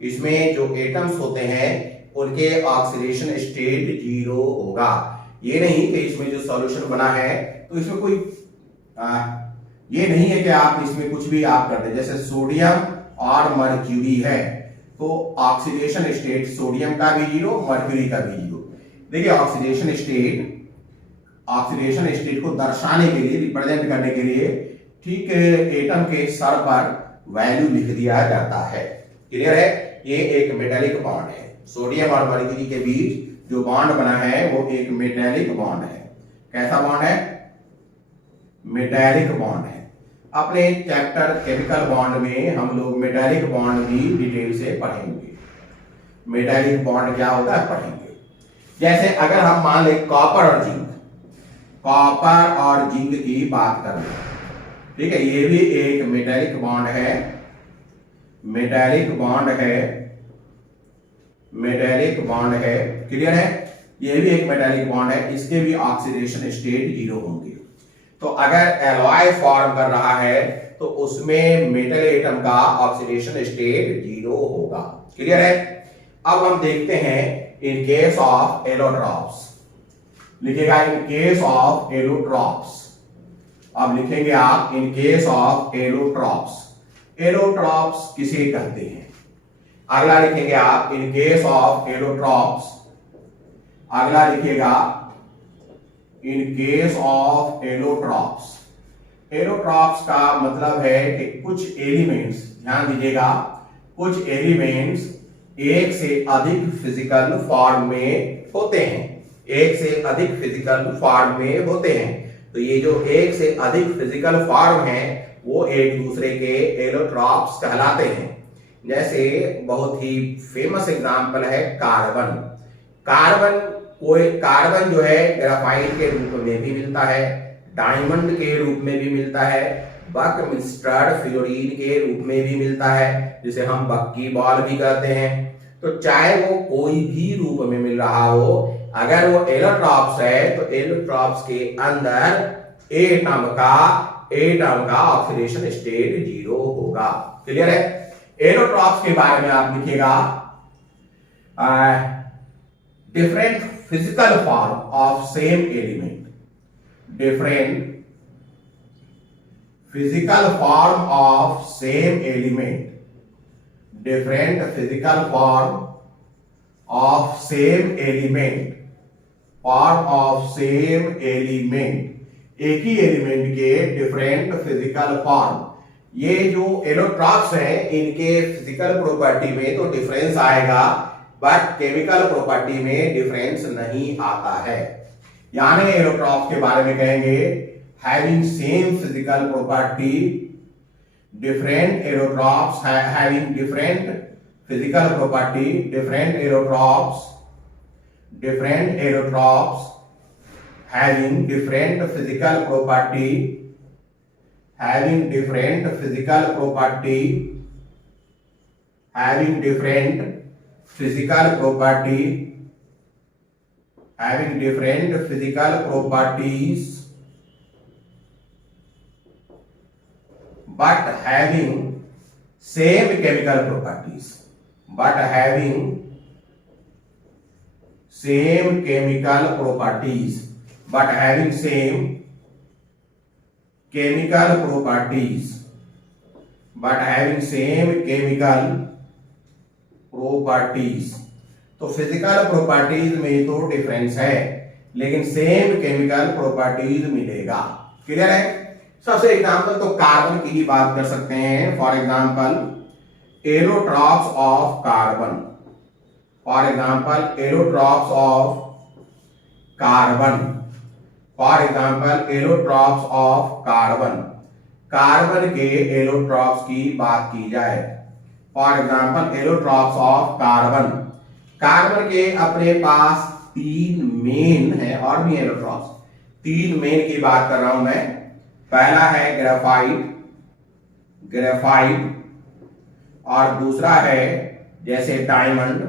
इसमें जो एटम्स होते हैं उनके ऑक्सीडेशन स्टेट 0 होगा। ये नहीं कि इसमें जो सॉल्यूशन बना है तो इसमें कोई ये नहीं है कि आप इसमें कुछ भी आप कर दें, जैसे सोडियम और मर्क्यूरी है, तो ऑक्सीडेशन स्टेट सोडियम का भी जीरो, मर्क्यूरी का भी जीरो। देखिए ऑक्सीडेशन स्टेट को दर्शाने के लिए, रिप्रेजेंट करने के लिए ठीक एटम के सर पर वैल्यू लिख दिया जाता है। क्लियर है? ये एक मेटालिक बॉन्ड है। सोडियम और मर्क्यूरी के बीच जो बॉन्ड बना है वो एक मेटालिक बॉन्ड है। कैसा बॉन्ड है? मेटालिक बॉन्ड है। अपने चैप्टर केमिकल बॉन्ड में हम लोग मेटालिक बॉन्ड भी डिटेल से पढ़ेंगे। मेटालिक बॉन्ड क्या होता है पढ़ेंगे। जैसे अगर हम मान लें कॉपर और जिंक की बात कर लें, ठीक है, ये भी एक मेटालिक बॉन्ड है। मेटालिक बॉन्ड है। क्लियर है? ये भी एक मेटालिक बॉन्ड है। इसके भी ऑक्सीडेशन स्टेट जीरो होंगे। तो अगर एलॉय फॉर्म कर रहा है तो उसमें मेटल एटम का ऑक्सीडेशन स्टेट जीरो होगा। क्लियर है? अब हम देखते हैं इन केस ऑफ एलोट्रॉप्स। लिखेगा इन केस ऑफ एलोट्रॉप्स। अब लिखेंगे आप इन केस ऑफ एलोट्रॉप्स। एलोट्रॉप्स किसे कहते हैं? अगला लिखेंगे आप इन केस ऑफ एलोट्रॉप्स। अगला लिखेगा इन केस ऑफ एलोट्रॉप्स। एलोट्रॉप्स का मतलब है कि कुछ एलिमेंट्स, ध्यान दीजिएगा, कुछ एलिमेंट्स एक से अधिक फिजिकल फॉर्म में होते हैं। एक से अधिक फिजिकल फॉर्म में होते हैं। तो ये जो एक से अधिक फिजिकल फॉर्म है वो एक दूसरे के एलोट्रॉप्स कहलाते हैं। जैसे बहुत ही फेमस एग्जांपल है कार्बन। कार्बन जो है ग्राफाइट के रूप में भी मिलता है, डायमंड के रूप में भी मिलता है, बकमिस्टर्ड फ्लोरीन के रूप में भी मिलता है, जिसे हम बक्की बॉल भी कहते हैं। तो चाहे वो कोई भी रूप में मिल रहा हो, अगर वो एलोट्रॉप्स है तो एलोट्रॉप्स के अंदर एटम का ऑक्सीडेशन स्टेट जीरो होगा। क्लियर है? एलोट्रॉप्स के बारे में आप लिखिएगा different physical form of same element. Different physical form of same element. Different physical form of same element. Form of same element. एक ही एलिमेंट के डिफरेंट फिजिकल फॉर्म। ये जो एलोट्रॉप्स हैं इनके फिजिकल प्रॉपर्टी में तो डिफरेंस आएगा, बट केमिकल प्रॉपर्टी में डिफरेंस नहीं आता है। यानी एलोट्रॉप्स के बारे में कहेंगे having same physical property, different allotropes having different physical property, different allotropes having different physical property, having different physical property, having different physical property, having different physical properties, but having same chemical properties, but having same chemical properties, but having same chemical properties, but having same chemical properties। तो physical properties में तो difference है, लेकिन same chemical properties मिलेगा। Clear है? सबसे example तो carbon की ही बात कर सकते हैं। For example allotropes of carbon. For example allotropes of carbon. For example allotropes of carbon. Carbon के एलोट्रॉप्स की बात की जाए, for example allotropes of carbon. Carbon के अपने पास 3 मेन है, और भी एलोट्रॉप्स। 3 मेन की बात कर रहा हूं मैं। पहला है ग्रेफाइट, और दूसरा है जैसे डायमंड,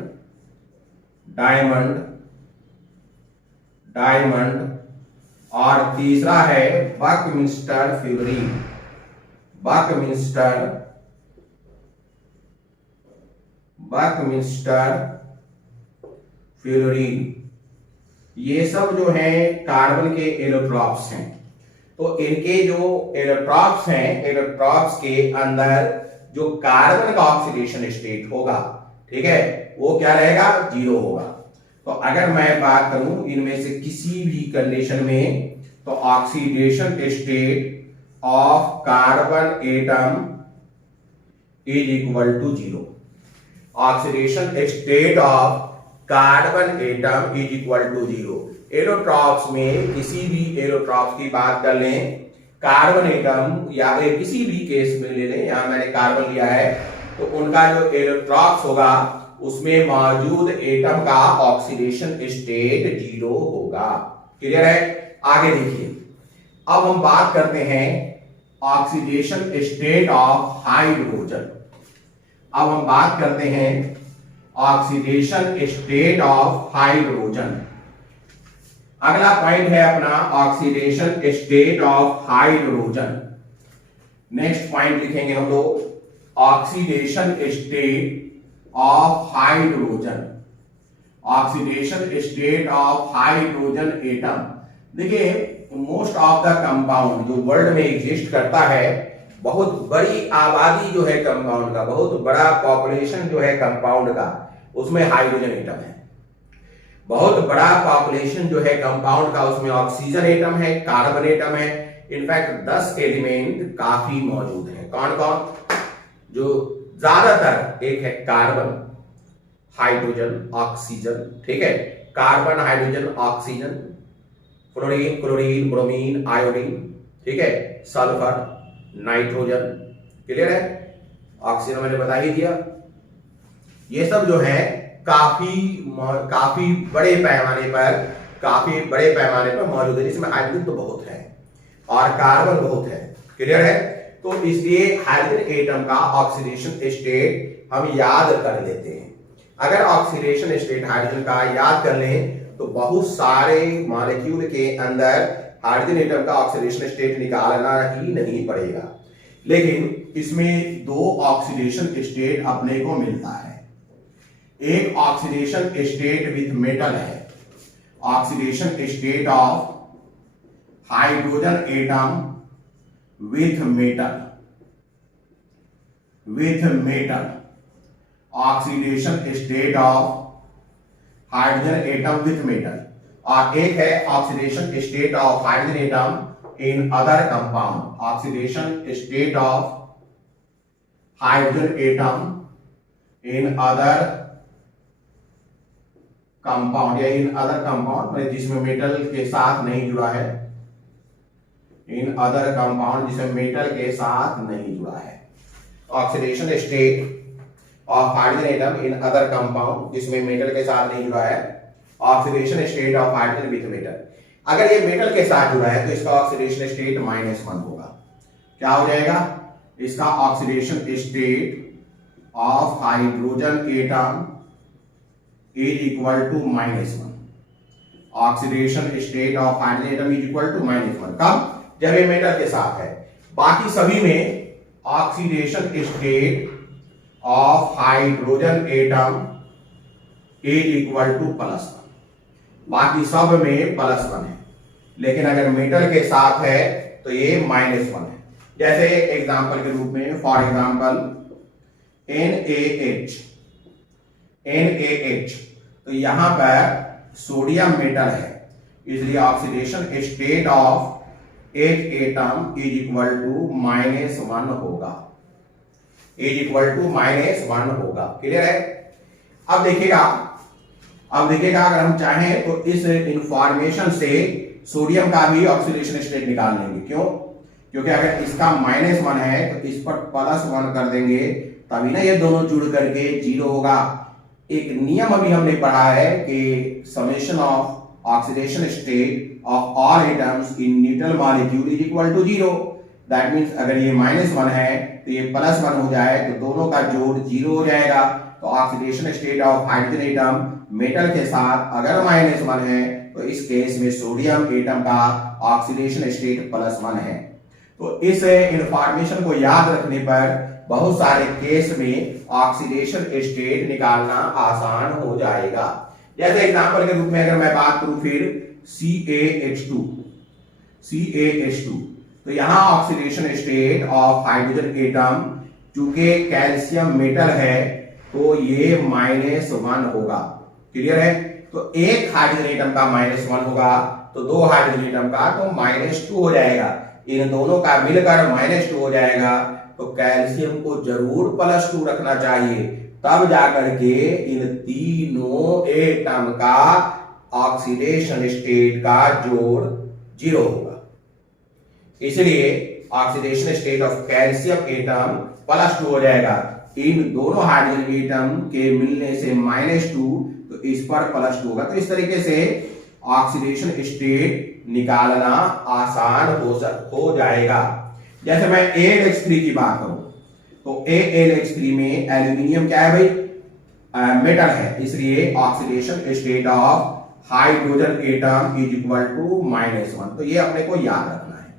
और तीसरा है बकमिस्टर फ्लोरीन। ये सब जो है कार्बन के एलोट्रॉप्स हैं। तो इनके जो एलोट्रॉप्स हैं, एलोट्रॉप्स के अंदर जो कार्बन का ऑक्सीडेशन स्टेट होगा, ठीक है, वो क्या रहेगा, 0 होगा। तो अगर मैं बात करूं इनमें से किसी भी कंडीशन में, तो oxidation state of carbon atom is equal to 0। Oxidation state of carbon atom is equal to 0। Allotropes में किसी भी एलोट्रॉप्स की बात कर लें, कार्बन एटम या किसी भी केस में ले लें, यहां मैंने कार्बन लिया है, तो उनका जो एलोट्रॉप्स होगा उसमें मौजूद एटम का ऑक्सीडेशन स्टेट 0 होगा। क्लियर है? आगे देखिए, अब हम बात करते हैं ऑक्सीडेशन स्टेट ऑफ हाइड्रोजन। अब हम बात करते हैं ऑक्सीडेशन स्टेट ऑफ हाइड्रोजन। अगला पॉइंट है अपना oxidation state of hydrogen. Next point लिखेंगे हम लोग oxidation state of hydrogen. Oxidation state of hydrogen atom. देखिए, मोस्ट ऑफ द कंपाउंड जो वर्ल्ड में एग्जिस्ट करता है, बहुत बड़ी आबादी जो है कंपाउंड का, बहुत बड़ा पॉपुलेशन जो है कंपाउंड का, उसमें हाइड्रोजन एटम है। बहुत बड़ा पॉपुलेशन जो है कंपाउंड का, उसमें ऑक्सीजन एटम है, कार्बन एटम है। इनफैक्ट 10 एलिमेंट काफी मौजूद है। कौन कौन? जो ज्यादातर, एक है कार्बन, हाइड्रोजन, ऑक्सीजन, ठीक है, carbon, hydrogen, oxygen, fluorine, chlorine, bromine, iodine, ठीक है, सल्फर, नाइट्रोजन। क्लियर है? ऑक्सीजन मैंने बता ही दिया। ये सब जो है काफी बड़े पैमाने पर मौजूद है, जिसमें हाइड्रोजन तो बहुत है और कार्बन बहुत है। क्लियर है? तो इसलिए हाइड्रोजन एटम का ऑक्सीडेशन स्टेट हम याद कर लेते हैं। अगर ऑक्सीडेशन स्टेट हाइड्रोजन का याद कर लें तो बहुत सारे मॉलिक्यूल के अंदर हाइड्रोजन एटम का ऑक्सीडेशन स्टेट निकालना ही नहीं पड़ेगा। लेकिन इसमें 2 ऑक्सीडेशन स्टेट अपने को मिलता है। एक ऑक्सीडेशन स्टेट विथ मेटल है, oxidation state of hydrogen atom with metal, oxidation state of hydrogen atom with metal. और एक है oxidation state of hydrogen atom in other compound. Oxidation state of hydrogen atom in other compound, या in other compound जिसमें metal के साथ नहीं जुड़ा है, इन अदर कंपाउंड जिसमें मेटल के साथ नहीं जुड़ा है। Oxidation state of hydrogen atom in other compound जिसमें मेटल के साथ नहीं जुड़ा है, oxidation state of hydrogen with metal. अगर ये मेटल के साथ जुड़ा है तो इसका ऑक्सीडेशन स्टेट -1 होगा। क्या हो जाएगा? इसका oxidation state of hydrogen atom is equal to -1। Oxidation state of hydrogen atom is equal to -1 कब? जब ये मेटल के साथ है। बाकी सभी में oxidation state of hydrogen atom is equal to +1। बाकी सब में +1 है, लेकिन अगर मेटल के साथ है तो ये -1 है। जैसे एग्जांपल के रूप में, फॉर एग्जांपल NaH, तो यहां पर सोडियम मेटल है, इसलिए ऑक्सीडेशन स्टेट ऑफ एक एटम इज इक्वल टू -1 होगा, इज इक्वल टू -1 होगा। क्लियर है? अब देखिएगा अगर हम चाहें तो इस इंफॉर्मेशन से सोडियम का भी ऑक्सीडेशन स्टेट निकाल लेंगे। क्यों? क्योंकि अगर इसका -1 है तो इस पर +1 कर देंगे, तभी ना ये दोनों जुड़ करके 0 होगा। एक नियम अभी हमने पढ़ा है कि summation of oxidation state of all atoms in neutral molecule is equal to 0। That means अगर ये -1 है तो ये +1 हो जाए तो दोनों का जोड़ 0 हो जाएगा। तो oxidation state of hydrogen atom metal के साथ अगर -1 है तो इस केस में सोडियम एटम का ऑक्सीडेशन स्टेट +1 है। तो इस इंफॉर्मेशन को याद रखने पर बहुत सारे केस में ऑक्सीडेशन स्टेट निकालना आसान हो जाएगा। जैसे एग्जांपल के रूप में अगर मैं बात करूं फिर CaH2, तो यहां oxidation state of hydrogen atom, चूंकि कैल्शियम मेटल है तो ये -1 होगा। क्लियर है? तो एक हाइड्रोजन एटम का -1 होगा, तो दो हाइड्रोजन एटम का तो -2 हो जाएगा। इन दोनों का मिलकर -2 हो जाएगा। तो कैल्शियम को जरूर +2 रखना चाहिए, तब जाकर के इन तीनों एटम का ऑक्सीडेशन स्टेट का जोड़ 0 होगा। इसलिए oxidation state of calcium atom +2 हो जाएगा। इन दोनों हाइड्रोजन एटम के मिलने से -2, तो इस पर +2 होगा। तो इस तरीके से ऑक्सीडेशन स्टेट निकालना आसान हो जाएगा। जैसे मैं AlX3 की बात करूं, तो AlX3 में एल्यूमिनियम क्या है भाई? मेटल है, इसलिए oxidation state of hydrogen atom is equal to -1। तो ये अपने को याद रखना है,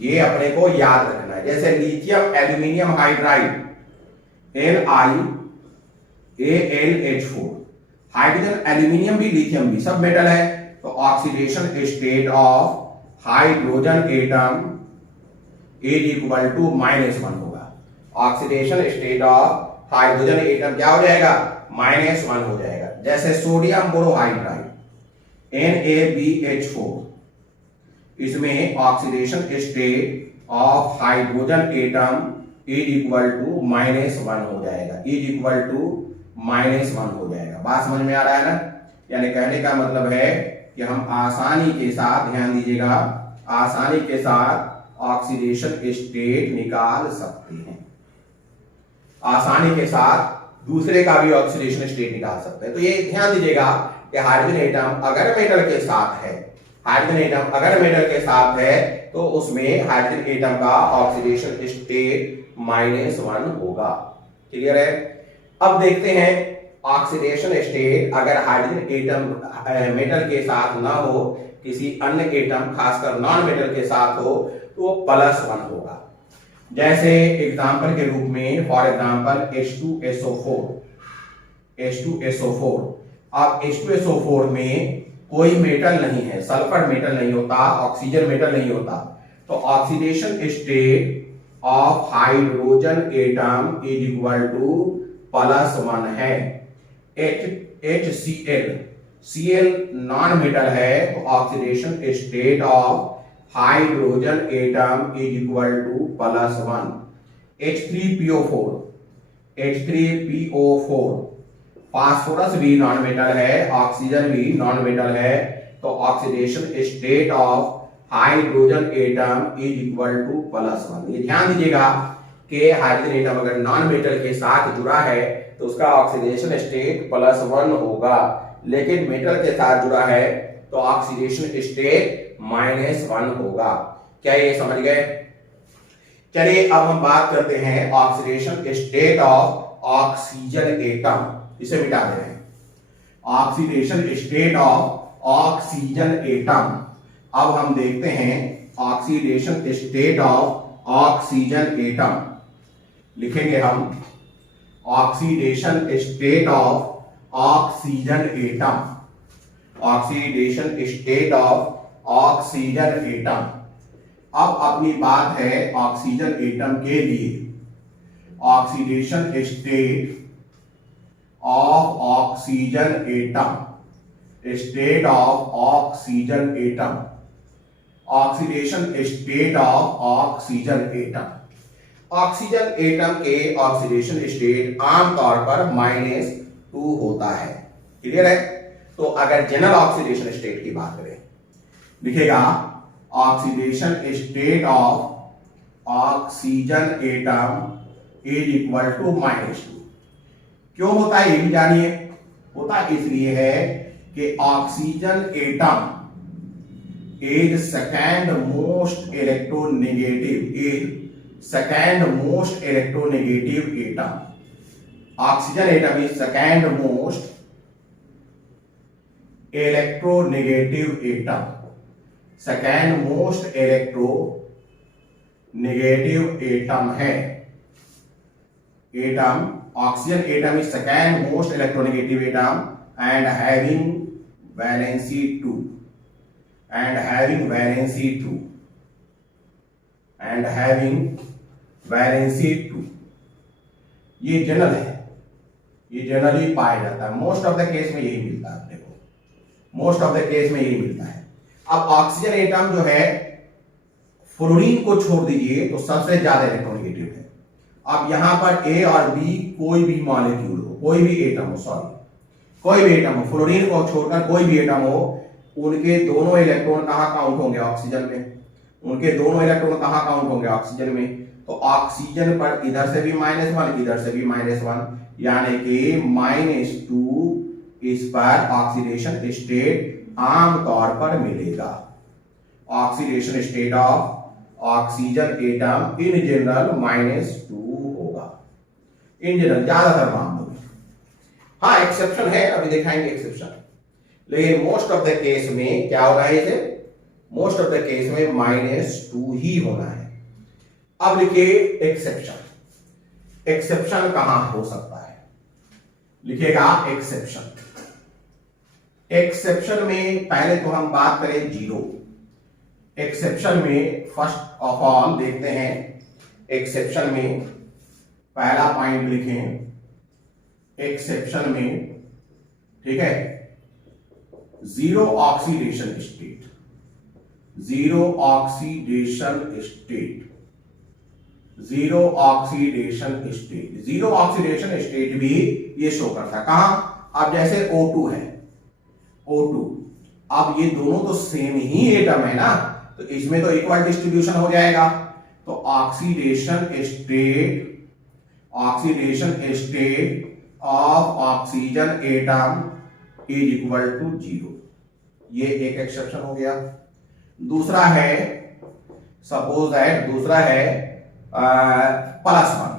ये अपने को याद रखना है। जैसे lithium aluminium hydride LiAlH4, hydrogen aluminium भी लिथियम भी सब मेटल है, तो oxidation state of hydrogen atom is equal to -1 होगा। Oxidation state of hydrogen atom क्या हो जाएगा? -1 हो जाएगा। जैसे सोडियम बोरोहाइड्राइड NaBH4, इसमें oxidation state of hydrogen atom is equal to -1 हो जाएगा, इज इक्वल टू -1 हो जाएगा। बात समझ में आ रहा है ना? यानी कहने का मतलब है कि हम आसानी के साथ, ध्यान दीजिएगा, आसानी के साथ ऑक्सीडेशन स्टेट निकाल सकते हैं, आसानी के साथ दूसरे का भी ऑक्सीडेशन स्टेट निकाल सकते हैं। तो ये ध्यान दीजिएगा कि हाइड्रोजन एटम अगर मेटल के साथ है, हाइड्रोजन एटम अगर मेटल के साथ है, तो उसमें हाइड्रोजन एटम का ऑक्सीडेशन स्टेट -1 होगा। क्लियर है? अब देखते हैं ऑक्सीडेशन स्टेट अगर हाइड्रोजन एटम मेटल के साथ ना हो, किसी अन्य एटम खासकर नॉन मेटल के साथ हो, तो वो +1 होगा। जैसे एग्जांपल के रूप में, फॉर एग्जांपल H2SO4। अब H2SO4 में कोई मेटल नहीं है, सल्फर मेटल नहीं होता, ऑक्सीजन मेटल नहीं होता, तो oxidation state of hydrogen atom is equal to +1 है। HCl नॉन मेटल है, तो oxidation state of hydrogen atom is equal to +1। H3PO4 phosphorus भी नॉन मेटल है, ऑक्सीजन भी नॉन मेटल है, तो oxidation state of hydrogen atom is equal to +1। ये ध्यान दीजिएगा कि हाइड्रोजन एटम अगर नॉन मेटल के साथ जुड़ा है तो उसका ऑक्सीडेशन स्टेट +1 होगा, लेकिन मेटल के साथ जुड़ा है तो ऑक्सीडेशन स्टेट -1 होगा। क्या ये समझ गए? चलिए अब हम बात करते हैं oxidation state of oxygen atom. इसे मिटा दे रहे हैं, oxidation state of oxygen atom. अब हम देखते हैं oxidation state of oxygen atom. लिखेंगे हम oxidation state of oxygen atom, oxidation state of oxygen atom. अब अपनी बात है ऑक्सीजन एटम के लिए, oxidation state of oxygen atom, state of oxygen atom, oxidation state of oxygen atom. Oxygen atom के oxidation state आमतौर पर -2 होता है। क्लियर है? तो अगर जनरल ऑक्सीडेशन स्टेट की बात करें, लिखेगा oxidation state of oxygen atom is equal to -2। क्यों होता है ये भी जानिए। होता इसलिए है कि oxygen atom is second most electronegative atom. Oxygen atom is second most electronegative atom, second most electronegative atom है। Atom oxygen atom is second most electronegative atom and having valency 2 and having valency 2 and having valency 2। ये general है, ये generally पाया जाता है, most of the case में यही मिलता है अपने को, मोस्ट ऑफ द केस में यही मिलता है। अब ऑक्सीजन एटम जो है, फ्लोरीन को छोड़ दीजिए तो सबसे ज्यादा इलेक्ट्रोनेगेटिव है। अब यहां पर ए और बी कोई भी मॉलिक्यूल हो, कोई भी एटम हो, सॉरी कोई भी एटम हो, फ्लोरीन को छोड़कर कोई भी एटम हो, उनके दोनों इलेक्ट्रॉन कहां काउंट होंगे? ऑक्सीजन में। उनके दोनों इलेक्ट्रॉन कहां काउंट होंगे? ऑक्सीजन में। तो ऑक्सीजन पर इधर से भी -1, इधर से भी -1, यानी कि -2 इस पर ऑक्सीडेशन स्टेट आमतौर पर मिलेगा। Oxidation state of oxygen atom in general -2 होगा, इन जनरल, ज्यादातर मामलों में। हाँ एक्सेप्शन है, अभी दिखाएंगे एक्सेप्शन, लेकिन मोस्ट ऑफ द केस में क्या होना है? इसे मोस्ट ऑफ द केस में -2 ही होना है। अब लिखिए एक्सेप्शन। एक्सेप्शन कहां हो सकता है? लिखिएगा एक्सेप्शन। एक्सेप्शन में पहले तो हम बात करें जीरो। एक्सेप्शन में फर्स्ट ऑफ ऑल देखते हैं, एक्सेप्शन में पहला पॉइंट लिखें, एक्सेप्शन में, ठीक है, zero oxidation state, zero oxidation state, zero oxidation state, zero oxidation state भी ये शो करता है। कहां? अब जैसे O2 है, O2, अब ये दोनों तो सेम ही एटम है ना, तो इसमें तो इक्वल डिस्ट्रीब्यूशन हो जाएगा। तो oxidation state, oxidation state of oxygen atom is equal to 0। ये एक एक्सेप्शन हो गया। दूसरा है, सपोज दैट दूसरा है +1,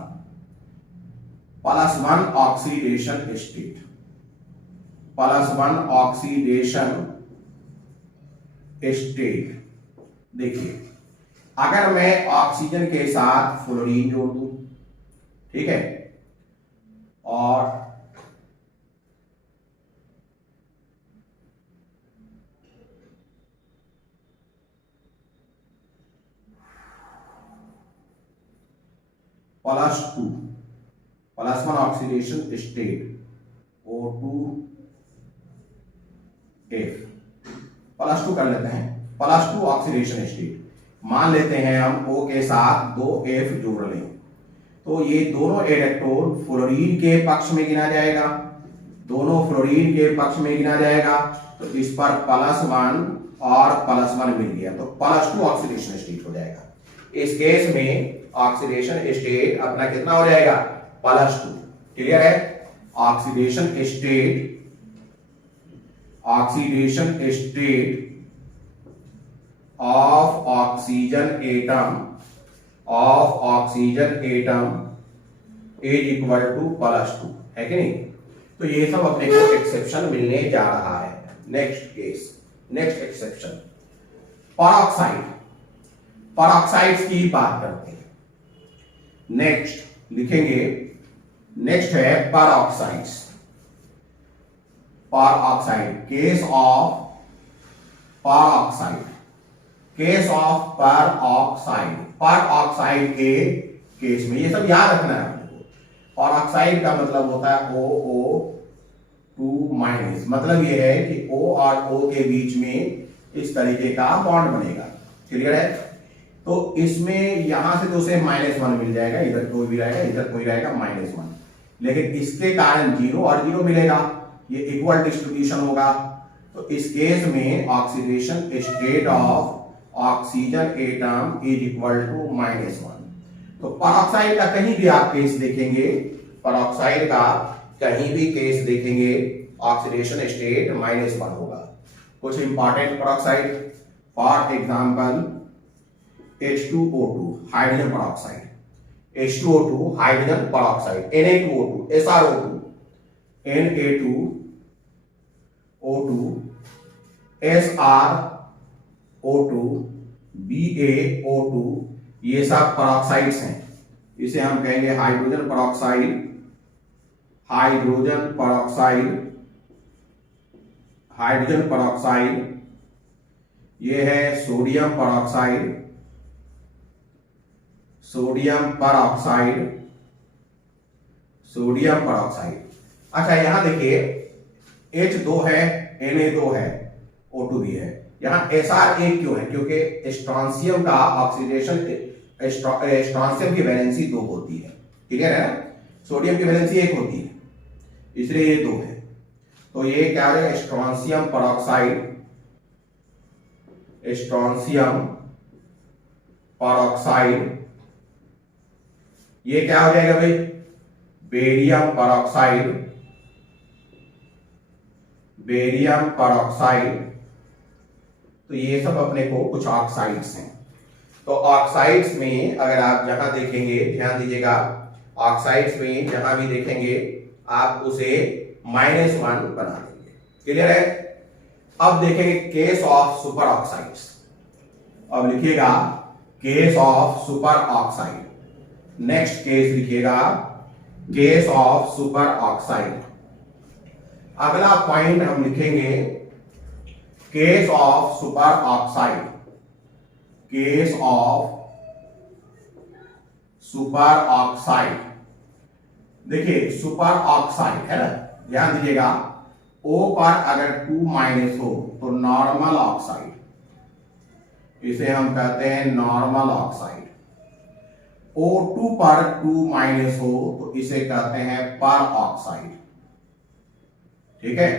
+1 ऑक्सीडेशन स्टेट, +1 ऑक्सीडेशन स्टेट। देखिए अगर मैं ऑक्सीजन के साथ फ्लोरीन जोड़ दूं, ठीक है, और +2, +1 ऑक्सीडेशन स्टेट O2F, +2 कर लेते हैं, +2 ऑक्सीडेशन स्टेट। मान लेते हैं हम O के साथ 2F जोड़ लें, तो ये दोनों इलेक्ट्रॉन फ्लोरीन के पक्ष में गिना जाएगा, दोनों फ्लोरीन के पक्ष में गिना जाएगा। तो इस पर +1 और +1 मिल गया, तो +2 ऑक्सीडेशन स्टेट हो जाएगा। इस केस में ऑक्सीडेशन स्टेट अपना कितना हो जाएगा? +2। क्लियर है? Oxidation state, oxidation state of oxygen atom, of oxygen atom is equal to +2, है कि नहीं? तो ये सब अपने को एक्सेप्शन मिलने जा रहा है। Next case, next exception, peroxide. Peroxides की बात करते हैं। नेक्स्ट लिखेंगे, नेक्स्ट है peroxides. Peroxide, case of peroxide, case of peroxide, peroxide के केस में ये सब याद रखना है आपको। परऑक्साइड का मतलब होता है OO2-, मतलब ये है कि O और O के बीच में इस तरीके का बॉन्ड बनेगा। क्लियर है? तो इसमें यहां से तो उसे -1 मिल जाएगा, इधर कोई भी रहेगा, इधर कोई रहेगा -1, लेकिन इसके कारण 0 और 0 मिलेगा, ये इक्वल डिस्ट्रीब्यूशन होगा। तो इस केस में oxidation state of oxygen atom is equal to -1। तो परऑक्साइड का कहीं भी आप केस देखेंगे, परऑक्साइड का कहीं भी केस देखेंगे, ऑक्सीडेशन स्टेट -1 होगा। कुछ important peroxide, for example H2O2 hydrogen peroxide, H2O2 hydrogen peroxide, Na2O2 SrO2, Na2O2 SrO2 BaO2, ये सब परऑक्साइड्स हैं। इसे हम कहेंगे hydrogen peroxide, hydrogen peroxide, hydrogen peroxide. ये है sodium peroxide, sodium peroxide, sodium peroxide. अच्छा यहां देखिए H2 है, Na2 है, O2 भी है। यहां Sr एक क्यों है? क्योंकि स्ट्रॉन्सियम का ऑक्सीडेशन, स्ट्रॉन्सियम की वैलेंसी 2 होती है, क्लियर है ना? सोडियम की वैलेंसी 1 होती है, इसलिए ये 2 है। तो ये क्या हो जाएगा? Strontium peroxide, strontium peroxide. ये क्या हो जाएगा भाई? Barium peroxide, barium peroxide. तो ये सब अपने को कुछ ऑक्साइड्स हैं। तो ऑक्साइड्स में अगर आप जहां देखेंगे, ध्यान दीजिएगा, ऑक्साइड्स में जहां भी देखेंगे आप उसे -1 बना देंगे, क्लियर है? अब देखेंगे केस ऑफ सुपर ऑक्साइड्स। अब लिखिएगा case of super oxide. Next case लिखिएगा केस ऑफ सुपर ऑक्साइड। अगला पॉइंट हम लिखेंगे case of super oxide, case of super oxide. देखिए सुपर ऑक्साइड है ना, ध्यान दीजिएगा, O पर अगर 2- हो तो नॉर्मल ऑक्साइड, इसे हम कहते हैं नॉर्मल ऑक्साइड। O2 पर 2- हो तो इसे कहते हैं पर ऑक्साइड, ठीक है?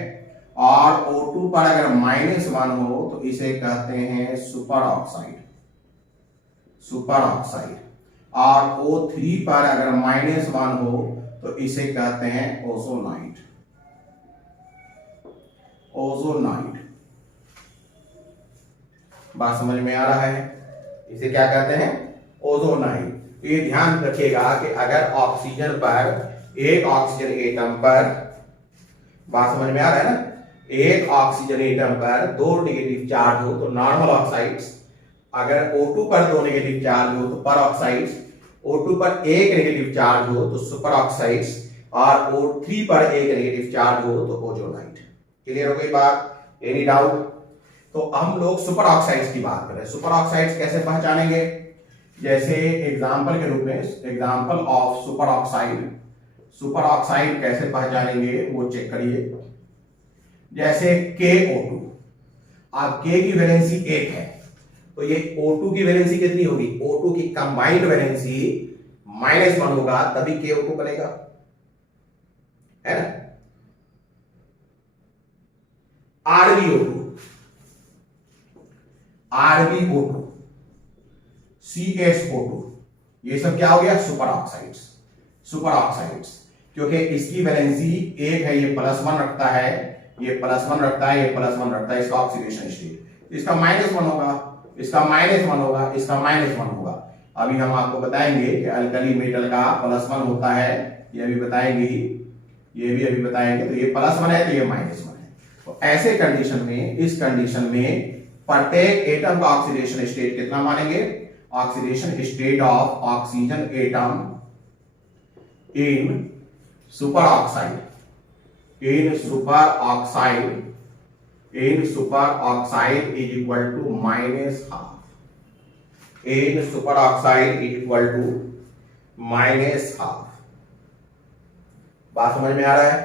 और O2 पर अगर -1 हो तो इसे कहते हैं सुपर ऑक्साइड, सुपर ऑक्साइड। और O3 पर अगर -1 हो तो इसे कहते हैं ओजोनाइड, ओजोनाइड। बात समझ में आ रहा है? इसे क्या कहते हैं? ओजोनाइड। तो ये ध्यान रखिएगा कि अगर ऑक्सीजन पर, एक ऑक्सीजन एटम पर, बात समझ में आ रहा है ना, एक ऑक्सीजन एटम पर 2 नेगेटिव चार्ज हो तो नॉर्मल ऑक्साइड्स, अगर O2 पर 2 नेगेटिव चार्ज हो तो पर ऑक्साइड्स, O2 पर 1 नेगेटिव चार्ज हो तो सुपर ऑक्साइड्स, और O3 पर 1 नेगेटिव चार्ज हो तो ओजोनाइड। क्लियर हो गई बात? Any doubt? तो हम लोग सुपर ऑक्साइड्स की बात कर रहे हैं। सुपर ऑक्साइड्स कैसे पहचानेंगे? जैसे एग्जांपल के रूप में, example of super oxide, super oxide कैसे पहचानेंगे वो चेक करिए। जैसे KO2, अब K की वैलेंसी 1 है तो ये O2 की वैलेंसी कितनी होगी? O2 की कंबाइंड वैलेंसी -1 होगा, तभी KO2 बनेगा, है ना? RbO2, RbO2, CSO2, ये सब क्या हो गया? Super oxides, super oxides. क्योंकि इसकी वैलेंसी 1 है, ये +1 रखता है, ये +1 रखता है, ये +1 रखता है, इसका ऑक्सीडेशन स्टेट, इसका -1 होगा, इसका -1 होगा, इसका -1 होगा। अभी हम आपको बताएंगे कि अल्कली मेटल का +1 होता है, ये भी बताएंगे, ये भी अभी बताएंगे। तो ये +1 है तो ये -1 है। तो ऐसे कंडीशन में, इस कंडीशन में प्रत्येक एटम का ऑक्सीडेशन स्टेट कितना मानेंगे? Oxidation state of oxygen atom in superoxide, in superoxide, in superoxide is equal to -12, in superoxide is equal to -12। बात समझ में आ रहा है?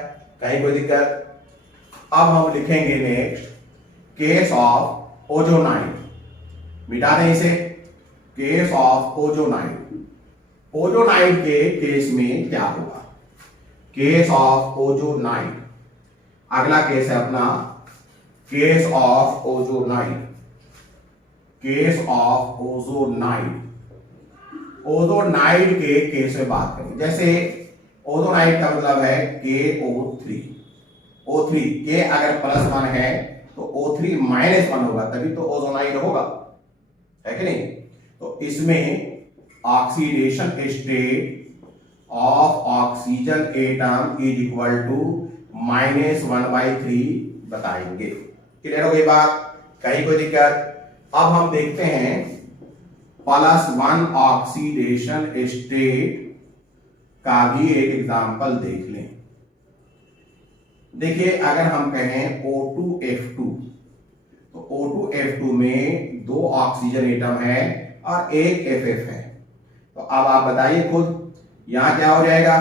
कहीं कोई दिक्कत? अब हम लिखेंगे नेक्स्ट केस ऑफ ओजोनाइड, मिटा दें इसे, केस ऑफ ओजोनाइड। ओजोनाइड के केस में क्या होगा? केस ऑफ ओजोनाइड, अगला केस है अपना case of ozonide, case of ozonide. Ozonide के केस में बात करें, जैसे ओजोनाइड का मतलब है KO3, O3, K अगर +1 है तो O3 -1 होगा, तभी तो ओजोनाइड होगा, है कि नहीं? तो इसमें oxidation state of oxygen atom is equal to -1/3 बताएंगे। क्लियर हो गई बात? कहीं कोई दिक्कत? अब हम देखते हैं +1 ऑक्सीडेशन स्टेट का भी एक एग्जांपल देख लें। देखिए अगर हम कहें O2F2, तो O2F2 में 2 ऑक्सीजन एटम है और 1 FF है। तो अब आप बताइए खुद, यहां क्या हो जाएगा?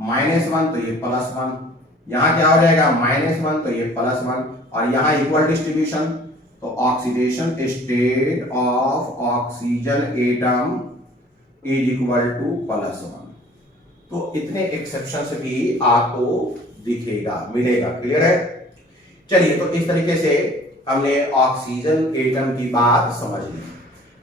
-1 तो ये +1, यहाँ क्या हो जाएगा -1 तो ये +1, और यहाँ इक्वल डिस्ट्रीब्यूशन तो oxidation state of oxygen atom is equal to +1। तो इतने एक्सेप्शंस भी आपको दिखेगा, मिलेगा। क्लियर है? चलिए, तो इस तरीके से हमने ऑक्सीजन एटम की बात समझ ली।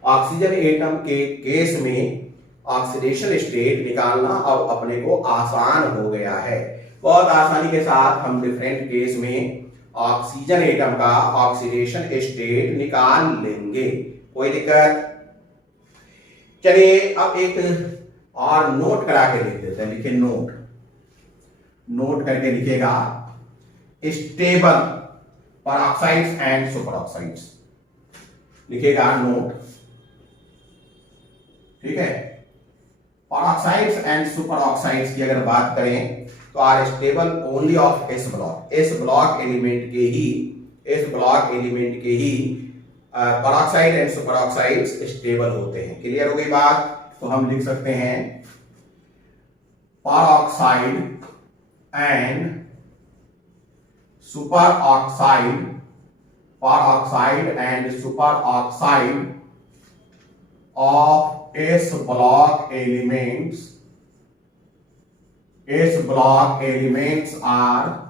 ऑक्सीजन एटम के केस में ऑक्सीडेशन स्टेट निकालना अब अपने को आसान हो गया है। बहुत आसानी के साथ हम डिफरेंट केस में ऑक्सीजन एटम का ऑक्सीडेशन स्टेट निकाल लेंगे, कोई दिक्कत? चलिए, अब एक और नोट करा के लिख देते हैं। लिखिए नोट करके लिखिएगा स्टेबल परऑक्साइड्स एंड सुपरऑक्साइड्स, लिखिएगा नोट। ठीक है, परऑक्साइड्स एंड सुपरऑक्साइड्स की अगर बात करें तो are stable only of S block. S block element के ही परऑक्साइड एंड सुपरऑक्साइड्स स्टेबल होते हैं। क्लियर हो गई बात? तो हम लिख सकते हैं peroxide and superoxide of S block elements are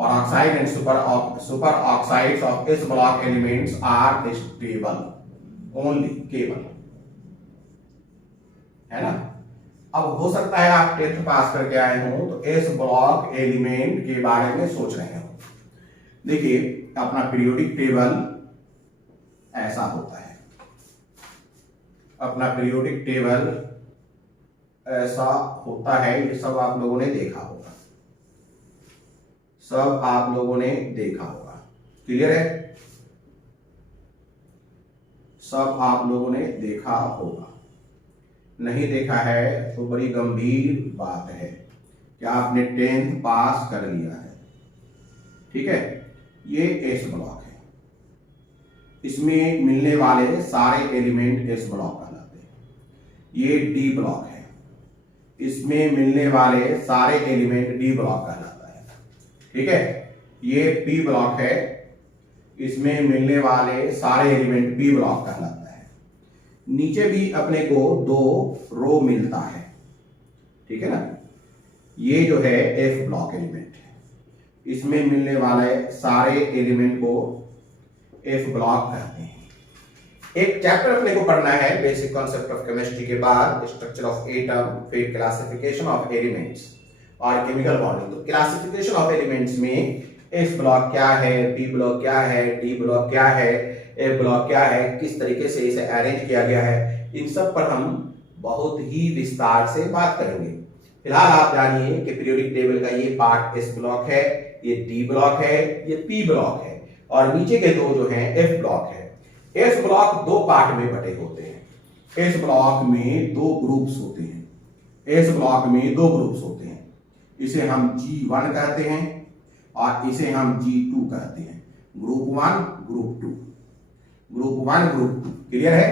peroxide and superoxides of S block elements are stable only, केवल, है ना। अब हो सकता है आप 10th पास करके आए हो तो S ब्लॉक एलिमेंट के बारे में सोच रहे हो। देखिए, अपना पीरियोडिक टेबल ऐसा होता है, अपना पीरियोडिक टेबल ऐसा होता है। ये सब आप लोगों ने देखा होगा, क्लियर है? सब आप लोगों ने देखा होगा। नहीं देखा है तो बड़ी गंभीर बात है कि आपने 10th पास कर लिया है। ठीक है, ये एस ब्लॉक है, इसमें मिलने वाले सारे एलिमेंट एस ब्लॉक कहलाते हैं। ये डी ब्लॉक है, इसमें मिलने वाले सारे एलिमेंट डी ब्लॉक कहलाता है। ठीक है, ये पी ब्लॉक है, इसमें मिलने वाले सारे एलिमेंट बी ब्लॉक कहलाता है। नीचे भी अपने को 2 रो मिलता है, ठीक है ना। ये जो है एफ ब्लॉक एलिमेंट है, इसमें मिलने वाले सारे एलिमेंट को एफ ब्लॉक कहते हैं। एक चैप्टर अपने को पढ़ना है बेसिक कॉन्सेप्ट ऑफ केमिस्ट्री के बाद स्ट्रक्चर ऑफ एटम, फिर क्लासिफिकेशन ऑफ एलिमेंट्स और केमिकल बॉन्डिंग। तो क्लासिफिकेशन ऑफ एलिमेंट्स में एस ब्लॉक क्या है, पी ब्लॉक क्या है, डी ब्लॉक क्या है, एफ ब्लॉक क्या है, किस तरीके से इसे अरेंज किया गया है, इन सब पर हम बहुत ही विस्तार से बात करेंगे। फिलहाल आप जानिए कि पीरियोडिक टेबल का ये पार्ट एस ब्लॉक है, ये डी ब्लॉक है, ये पी ब्लॉक है और नीचे के 2 जो हैं एफ ब्लॉक है। एस ब्लॉक 2 पार्ट में बटे होते हैं। एस ब्लॉक में 2 ग्रुप्स होते हैं, एस ब्लॉक में 2 ग्रुप्स होते हैं। इसे हम G1 कहते हैं और इसे हम G2 कहते हैं। Group 1, group 2, group 1, group 2। Clear है?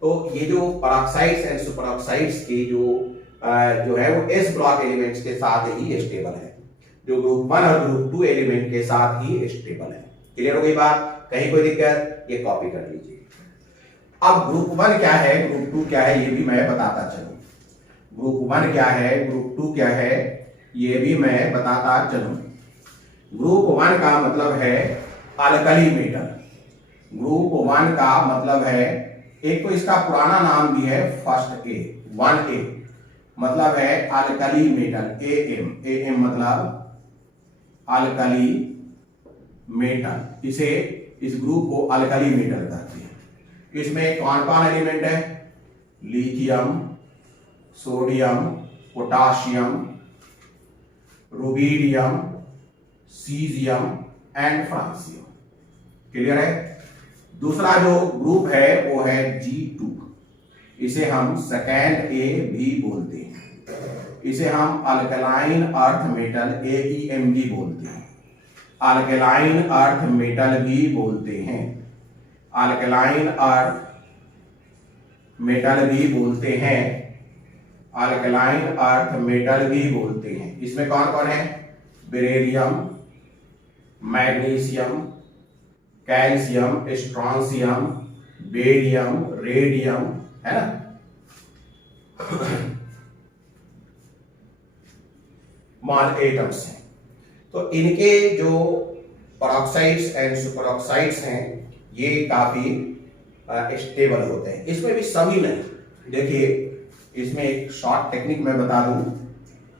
तो ये जो परऑक्साइड्स एंड सुपरऑक्साइड्स के जो है वो एस ब्लॉक एलिमेंट्स के साथ ही स्टेबल है, जो ग्रुप 1 और ग्रुप 2 एलिमेंट के साथ ही स्टेबल है। क्लियर हो गई बात? कहीं कोई दिक्कत? ये कॉपी कर लीजिए। अब ग्रुप 1 क्या है, ग्रुप 2 क्या है, ये भी मैं बताता चलूं। ग्रुप 1 क्या है, ग्रुप 2 क्या है, ये भी मैं बताता चलूं। ग्रुप 1 का मतलब है अल्कली मेटल। ग्रुप 1 का मतलब है, एक तो इसका पुराना नाम भी है फर्स्ट ए, 1A मतलब है अल्कली मेटल। एम मतलब अल्कली मेटल, इस ग्रुप को अल्कली मेटल कहते हैं। इसमें कौन कौन एलिमेंट है? Lithium, sodium, potassium, rubidium, caesium and francium. Clear है? दूसरा जो ग्रुप है वो है G2, इसे हम सेकेंड ए भी बोलते हैं। इसे हम अल्कलाइन अर्थ मेटल AEMG बोलते हैं। अल्कलाइन अर्थ मेटल भी बोलते हैं, अल्कलाइन अर्थ मेटल भी बोलते हैं, अल्कलाइन अर्थ मेटल भी बोलते हैं। इसमें कौन कौन है? Beryllium, magnesium, calcium, strontium, barium, radium, है ना। मॉल एटम्स हैं। तो इनके जो परऑक्साइड्स एंड सुपरऑक्साइड्स हैं ये काफी स्टेबल होते हैं। इसमें भी सभी नहीं, देखिए इसमें एक शॉर्ट टेक्निक मैं बता दूं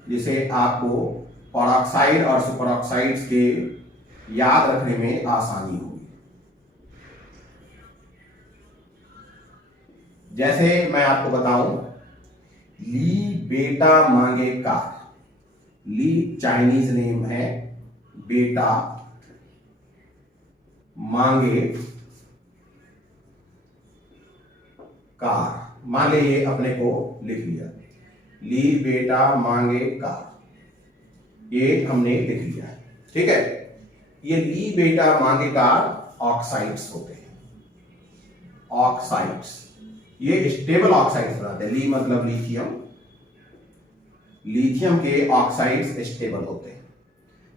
जिसे आपको परऑक्साइड और सुपरऑक्साइड्स के याद रखने में आसानी होगी। जैसे मैं आपको बताऊं, ली बेटा मांगे कार। ली चाइनीज नेम है, बेटा मांगे कार। मान ले ये अपने को लिख लिया, ली बेटा मांगे कार, ये हमने लिख लिया है, ठीक है। ये ली बेटा मांगे कार ऑक्साइड्स होते हैं, ऑक्साइड्स। ये स्टेबल ऑक्साइड्स बनाते हैं। ली मतलब लिथियम, लिथियम के ऑक्साइड्स स्टेबल होते हैं।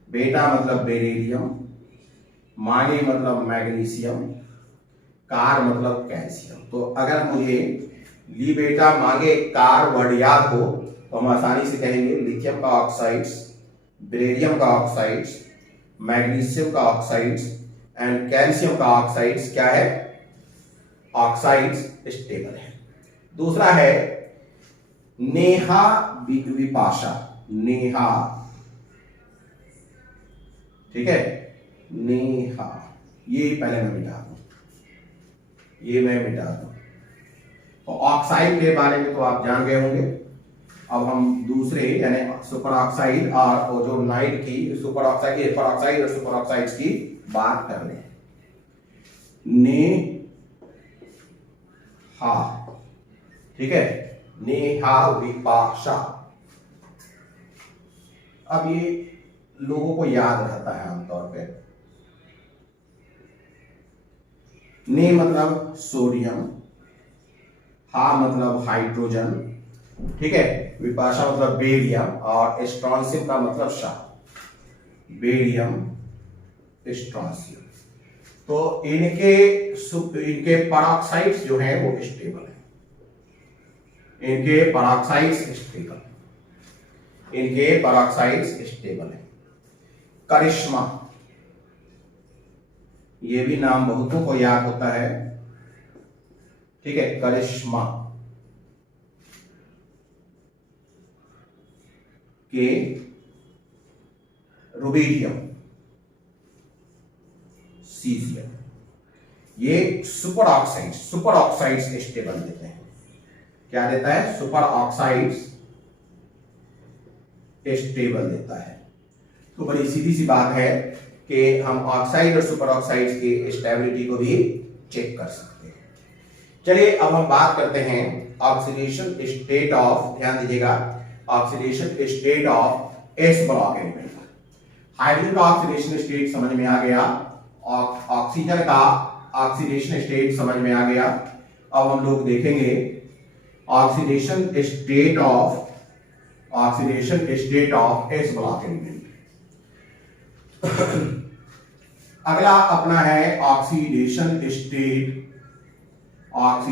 बेटा मतलब बेरिलियम, मांगे मतलब मैग्नीशियम, कार मतलब कैल्शियम। तो अगर मुझे ली बेटा मांगे कार वर्ड याद हो तो हम आसानी से कहेंगे लिथियम का ऑक्साइड्स, बेरिलियम का ऑक्साइड्स, मैग्नीशियम का ऑक्साइड्स एंड कैल्शियम का ऑक्साइड्स क्या है? ऑक्साइड्स स्टेबल है। दूसरा है नेहा विपाशा, नेहा, ठीक है, नेहा। ये पहले मैं मिटा दूं, ये मैं मिटा दूं। तो ऑक्साइड के बारे में तो आप जान गए होंगे। अब हम दूसरे यानी सुपर ऑक्साइड और जो नाइट की सुपर ऑक्साइड और सुपर ऑक्साइड्स की बात कर रहे हैं। ने हा, ठीक है, नेहा विपाशा। अब ये लोगों को याद रहता है आमतौर पे। ने मतलब सोडियम, हा मतलब हाइड्रोजन, ठीक है, विपाशा मतलब बेरियम और स्ट्रॉन्शियम का मतलब शाह, बेरियम स्ट्रॉन्शियम। तो इनके परऑक्साइड्स जो है वो स्टेबल है, इनके परऑक्साइड्स स्टेबल, इनके परऑक्साइड्स स्टेबल है। करिश्मा, ये भी नाम बहुतों को याद होता है, ठीक है, करिश्मा के रुबिडियम, सीजियम, ये सुपर ऑक्साइड्स स्टेबल देते हैं। क्या देता है? सुपर ऑक्साइड्स स्टेबल देता है। तो बड़ी सीधी सी बात है कि हम ऑक्साइड और सुपर ऑक्साइड्स की स्टेबिलिटी को भी चेक कर सकते हैं। चलिए अब हम बात करते हैं ऑक्सीडेशन स्टेट ऑफ, ध्यान दीजिएगा, oxidation state of S block element. Hydrogen का ऑक्सीडेशन स्टेट समझ में आ गया, ऑक्सीजन का ऑक्सीडेशन स्टेट समझ में आ गया। अब हम लोग देखेंगे oxidation state of S block element. अगला अपना है oxidation state of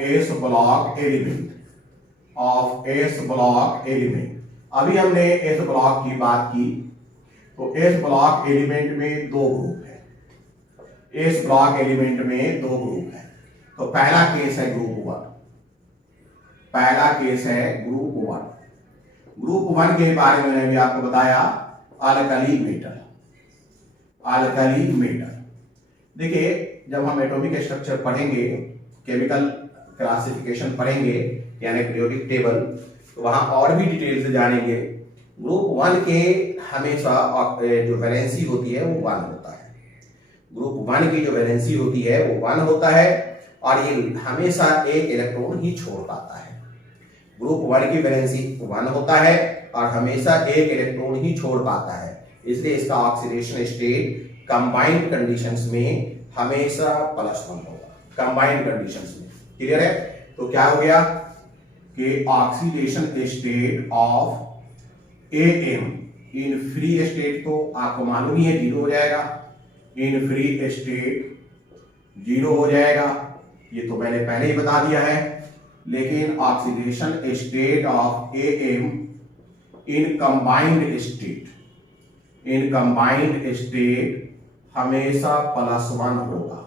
S block element. अभी हमने एस ब्लॉक की बात की, तो एस ब्लॉक एलिमेंट में दो ग्रुप है, एस ब्लॉक एलिमेंट में दो ग्रुप है। तो पहला केस है ग्रुप वन। ग्रुप वन के बारे में मैंने भी आपको बताया, अल्कली मेटल। देखिए जब हम एटॉमिक स्ट्रक्चर पढ़ेंगे, केमिकल क्लासिफिकेशन पढ़ेंगे यानी पीरियोडिक टेबल, तो वहां और भी डिटेल से जानेंगे। ग्रुप वन के हमेशा जो वैलेंसी होती है वो वन होता है। ग्रुप वन की जो वैलेंसी होती है वो वन होता है और ये हमेशा एक इलेक्ट्रॉन ही छोड़ पाता है। ग्रुप वन की वैलेंसी वन होता है और हमेशा एक इलेक्ट्रॉन ही छोड़ पाता है, इसलिए इसका ऑक्सीडेशन स्टेट कंबाइंड कंडीशंस में हमेशा +1 होगा, कंबाइंड कंडीशंस में। क्लियर है? तो क्या हो गया कि oxidation state of am in free state तो आपको मालूम ही है जीरो हो जाएगा, इन फ्री स्टेट जीरो हो जाएगा, ये तो मैंने पहले ही बता दिया है। लेकिन oxidation state of am in combined state, in combined state हमेशा +1 होगा।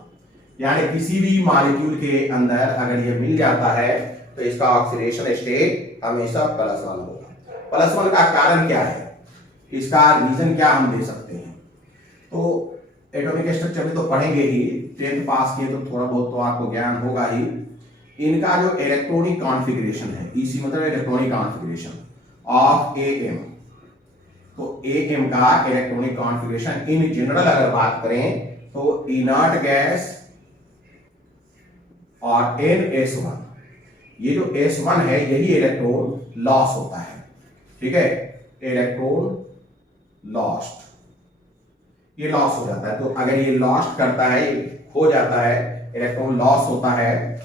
यानी किसी भी मॉलिक्यूल के अंदर अगर ये मिल जाता है तो इसका ऑक्सीडेशन स्टेट हमेशा +1 होगा। +1 का कारण क्या है, इसका रीजन क्या हम दे सकते हैं? तो एटॉमिक स्ट्रक्चर में तो पढ़ेंगे ही, 10th पास किए तो थोड़ा बहुत तो आपको ज्ञान होगा ही। इनका जो इलेक्ट्रॉनिक कॉन्फ़िगरेशन है, इसी मतलब इलेक्ट्रॉनिक कॉन्फ़िगरेशन ऑफ एएम, तो एएम का इलेक्ट्रॉनिक कॉन्फ़िगरेशन इन जनरल अगर बात करें तो इनर्ट गैस और NS1, ये जो S1 है यही इलेक्ट्रॉन लॉस होता है, ठीक है, इलेक्ट्रॉन लॉस्ट, ये लॉस हो जाता है। तो अगर ये लॉस्ट करता है, हो जाता है, इलेक्ट्रॉन लॉस होता है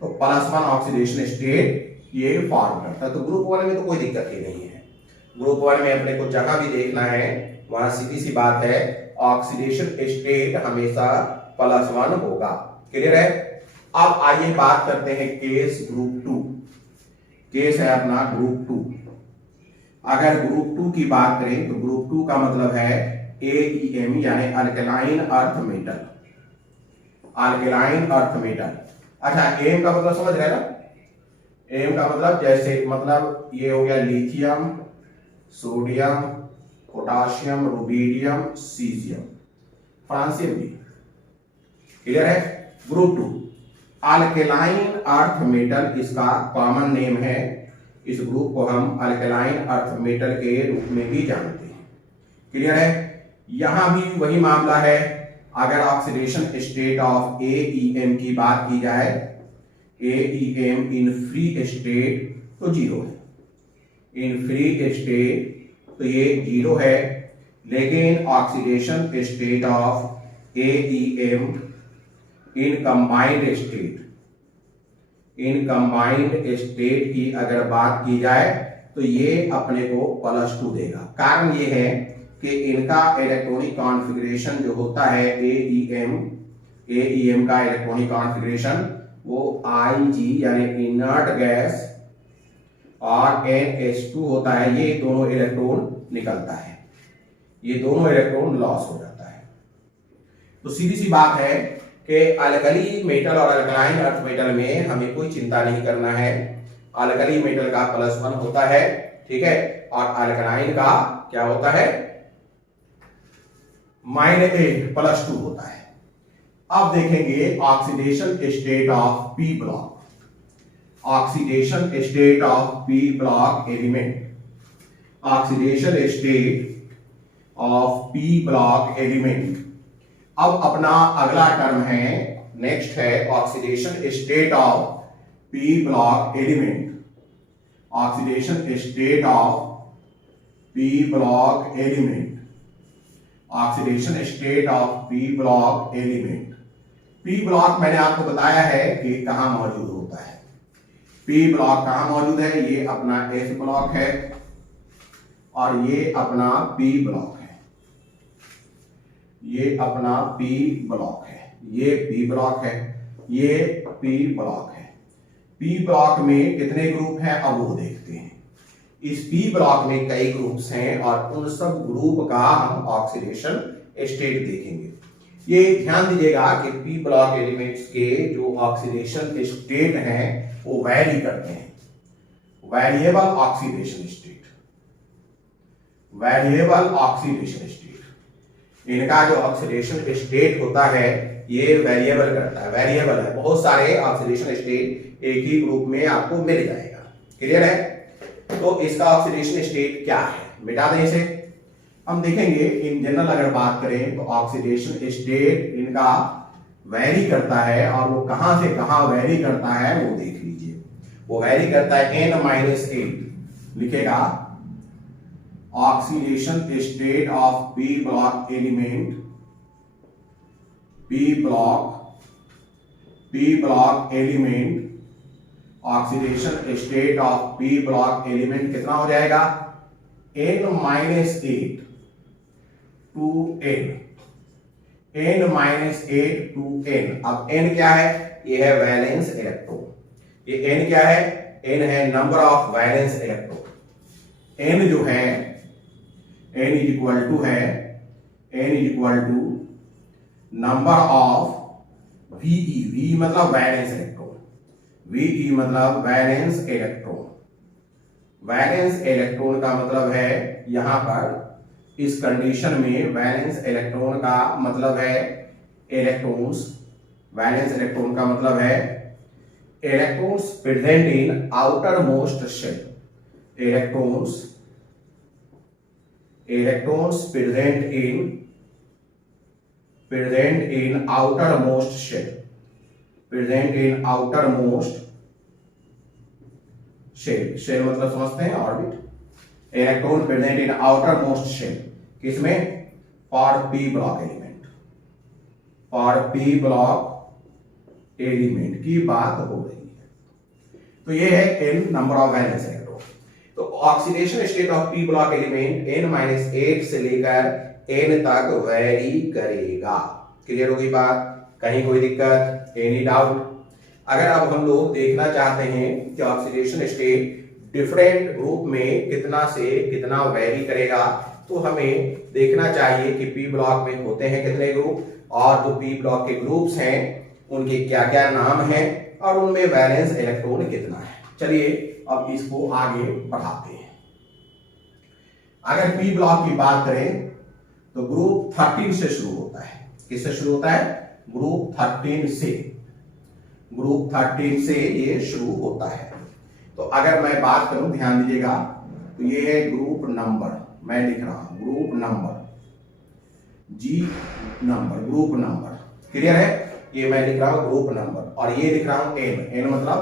तो +1 ऑक्सीडेशन स्टेट ये फॉर्म करता है। तो ग्रुप 1 में तो कोई दिक्कत ही नहीं है। ग्रुप 1 में अपने को जहां भी देखना है वहां सीधी सी बात है, ऑक्सीडेशन स्टेट हमेशा +1 होगा। क्लियर है? अब आइए बात करते हैं केस ग्रुप 2। केस है अपना ग्रुप 2। अगर ग्रुप 2 की बात करें तो ग्रुप 2 का मतलब है AEM यानी alkaline earth metal, alkaline earth metal. अच्छा, एम का मतलब समझ रहे ना? एम का मतलब जैसे मतलब ये हो गया lithium, sodium, potassium, rubidium, caesium, francium भी। क्लियर है? ग्रुप 2 अल्कलाइन अर्थ मेटल इसका कॉमन नेम है। इस ग्रुप को हम अल्कलाइन अर्थ मेटल के रूप में भी जानते हैं। क्लियर है? यहां भी वही मामला है। अगर ऑक्सीडेशन स्टेट ऑफ AEM की बात की जाए, AEM इन फ्री स्टेट तो जीरो है, इन फ्री स्टेट तो ये जीरो है। लेकिन oxidation state of AEM in combined state, in combined state की अगर बात की जाए तो ये अपने को +2 देगा। कारण ये है कि इनका इलेक्ट्रॉनिक कॉन्फ़िगरेशन जो होता है AEM का इलेक्ट्रॉनिक कॉन्फ़िगरेशन वो IG यानी इनर्ट गैस और NH2 होता है। ये दोनों इलेक्ट्रॉन निकलता है, ये दोनों इलेक्ट्रॉन लॉस हो जाता है। तो सीधी सी बात है कि अल्कली मेटल और अल्कलाइन अर्थ मेटल में हमें कोई चिंता नहीं करना है। अल्कली मेटल का +1 होता है, ठीक है, और अल्कलाइन का क्या होता है, -8 +2 होता है। अब देखेंगे oxidation state of P block, oxidation state of P block element, oxidation state of P block element. अब अपना अगला टर्म है, नेक्स्ट है oxidation state of P block element, oxidation state of P block element, oxidation state of P block element. P block मैंने आपको बताया है कि कहां मौजूद होता है। P ब्लॉक कहां मौजूद है? ये अपना S ब्लॉक है और ये अपना P ब्लॉक है, ये अपना P ब्लॉक है, ये P ब्लॉक है, ये P ब्लॉक है। P ब्लॉक में कितने ग्रुप हैं अब वो देखते हैं। इस P ब्लॉक में कई ग्रुप्स हैं और उन सब ग्रुप का हम ऑक्सीडेशन स्टेट देखेंगे। ये ध्यान दीजिएगा कि P ब्लॉक एलिमेंट्स के जो ऑक्सीडेशन स्टेट हैं वो वैरी करते हैं। Variable oxidation state, variable oxidation state, इनका जो ऑक्सीडेशन स्टेट होता है ये वेरिएबल करता है, वेरिएबल है। बहुत सारे ऑक्सीडेशन स्टेट एक ही ग्रुप में आपको मिल जाएगा। क्लियर है? तो इसका ऑक्सीडेशन स्टेट क्या है, मिटा दें इसे। हम देखेंगे इन जनरल अगर बात करें तो ऑक्सीडेशन स्टेट इनका वैरी करता है और वो कहां से कहां वैरी करता है वो देख लीजिए। वो वैरी करता है N-8 लिखेगा oxidation state of P block element, P block element oxidation state of P block element कितना हो जाएगा, n-8 to n, n-8 to n। अब n क्या है, ये है वैलेंस इलेक्ट्रॉन। ये n क्या है, n है number of valence electron. n जो है n इज इक्वल टू है, n is equal to number of Ve, V मतलब वैलेंस इलेक्ट्रॉन, Ve मतलब वैलेंस इलेक्ट्रॉन। वैलेंस इलेक्ट्रॉन का मतलब है यहां पर इस कंडीशन में वैलेंस इलेक्ट्रॉन का मतलब है इलेक्ट्रॉन्स, वैलेंस इलेक्ट्रॉन का मतलब है electrons present in outermost shell, electrons present in outermost shell, shell मतलब समझते हैं orbit, electron present in outermost shell, किसमें, for P block element, for P block element की बात हो रही है। तो ये है n number of valence electron. तो oxidation state of P block element n-8 से लेकर n तक वेरी करेगा। क्लियर होगी बात, कहीं कोई दिक्कत, एनी डाउट? अगर अब हम लोग देखना चाहते हैं कि ऑक्सीडेशन स्टेट डिफरेंट ग्रुप में कितना से कितना वेरी करेगा, तो हमें देखना चाहिए कि पी ब्लॉक में होते हैं कितने ग्रुप, और जो पी ब्लॉक के ग्रुप्स हैं उनके क्या क्या नाम हैं, और उनमें वैलेंस इलेक्ट्रॉन कितना है। चलिए अब इसको आगे बढ़ाते हैं। अगर पी ब्लॉक की बात करें तो ग्रुप 13 से शुरू होता है। किससे शुरू होता है, ग्रुप 13 से, ग्रुप 13 से ये शुरू होता है। तो अगर मैं बात करूं, ध्यान दीजिएगा, तो ये है ग्रुप नंबर, मैं लिख रहा हूं ग्रुप नंबर, जी नंबर, ग्रुप नंबर। क्लियर है, ये मैं लिख रहा हूं ग्रुप नंबर, और ये लिख रहा हूं n, n मतलब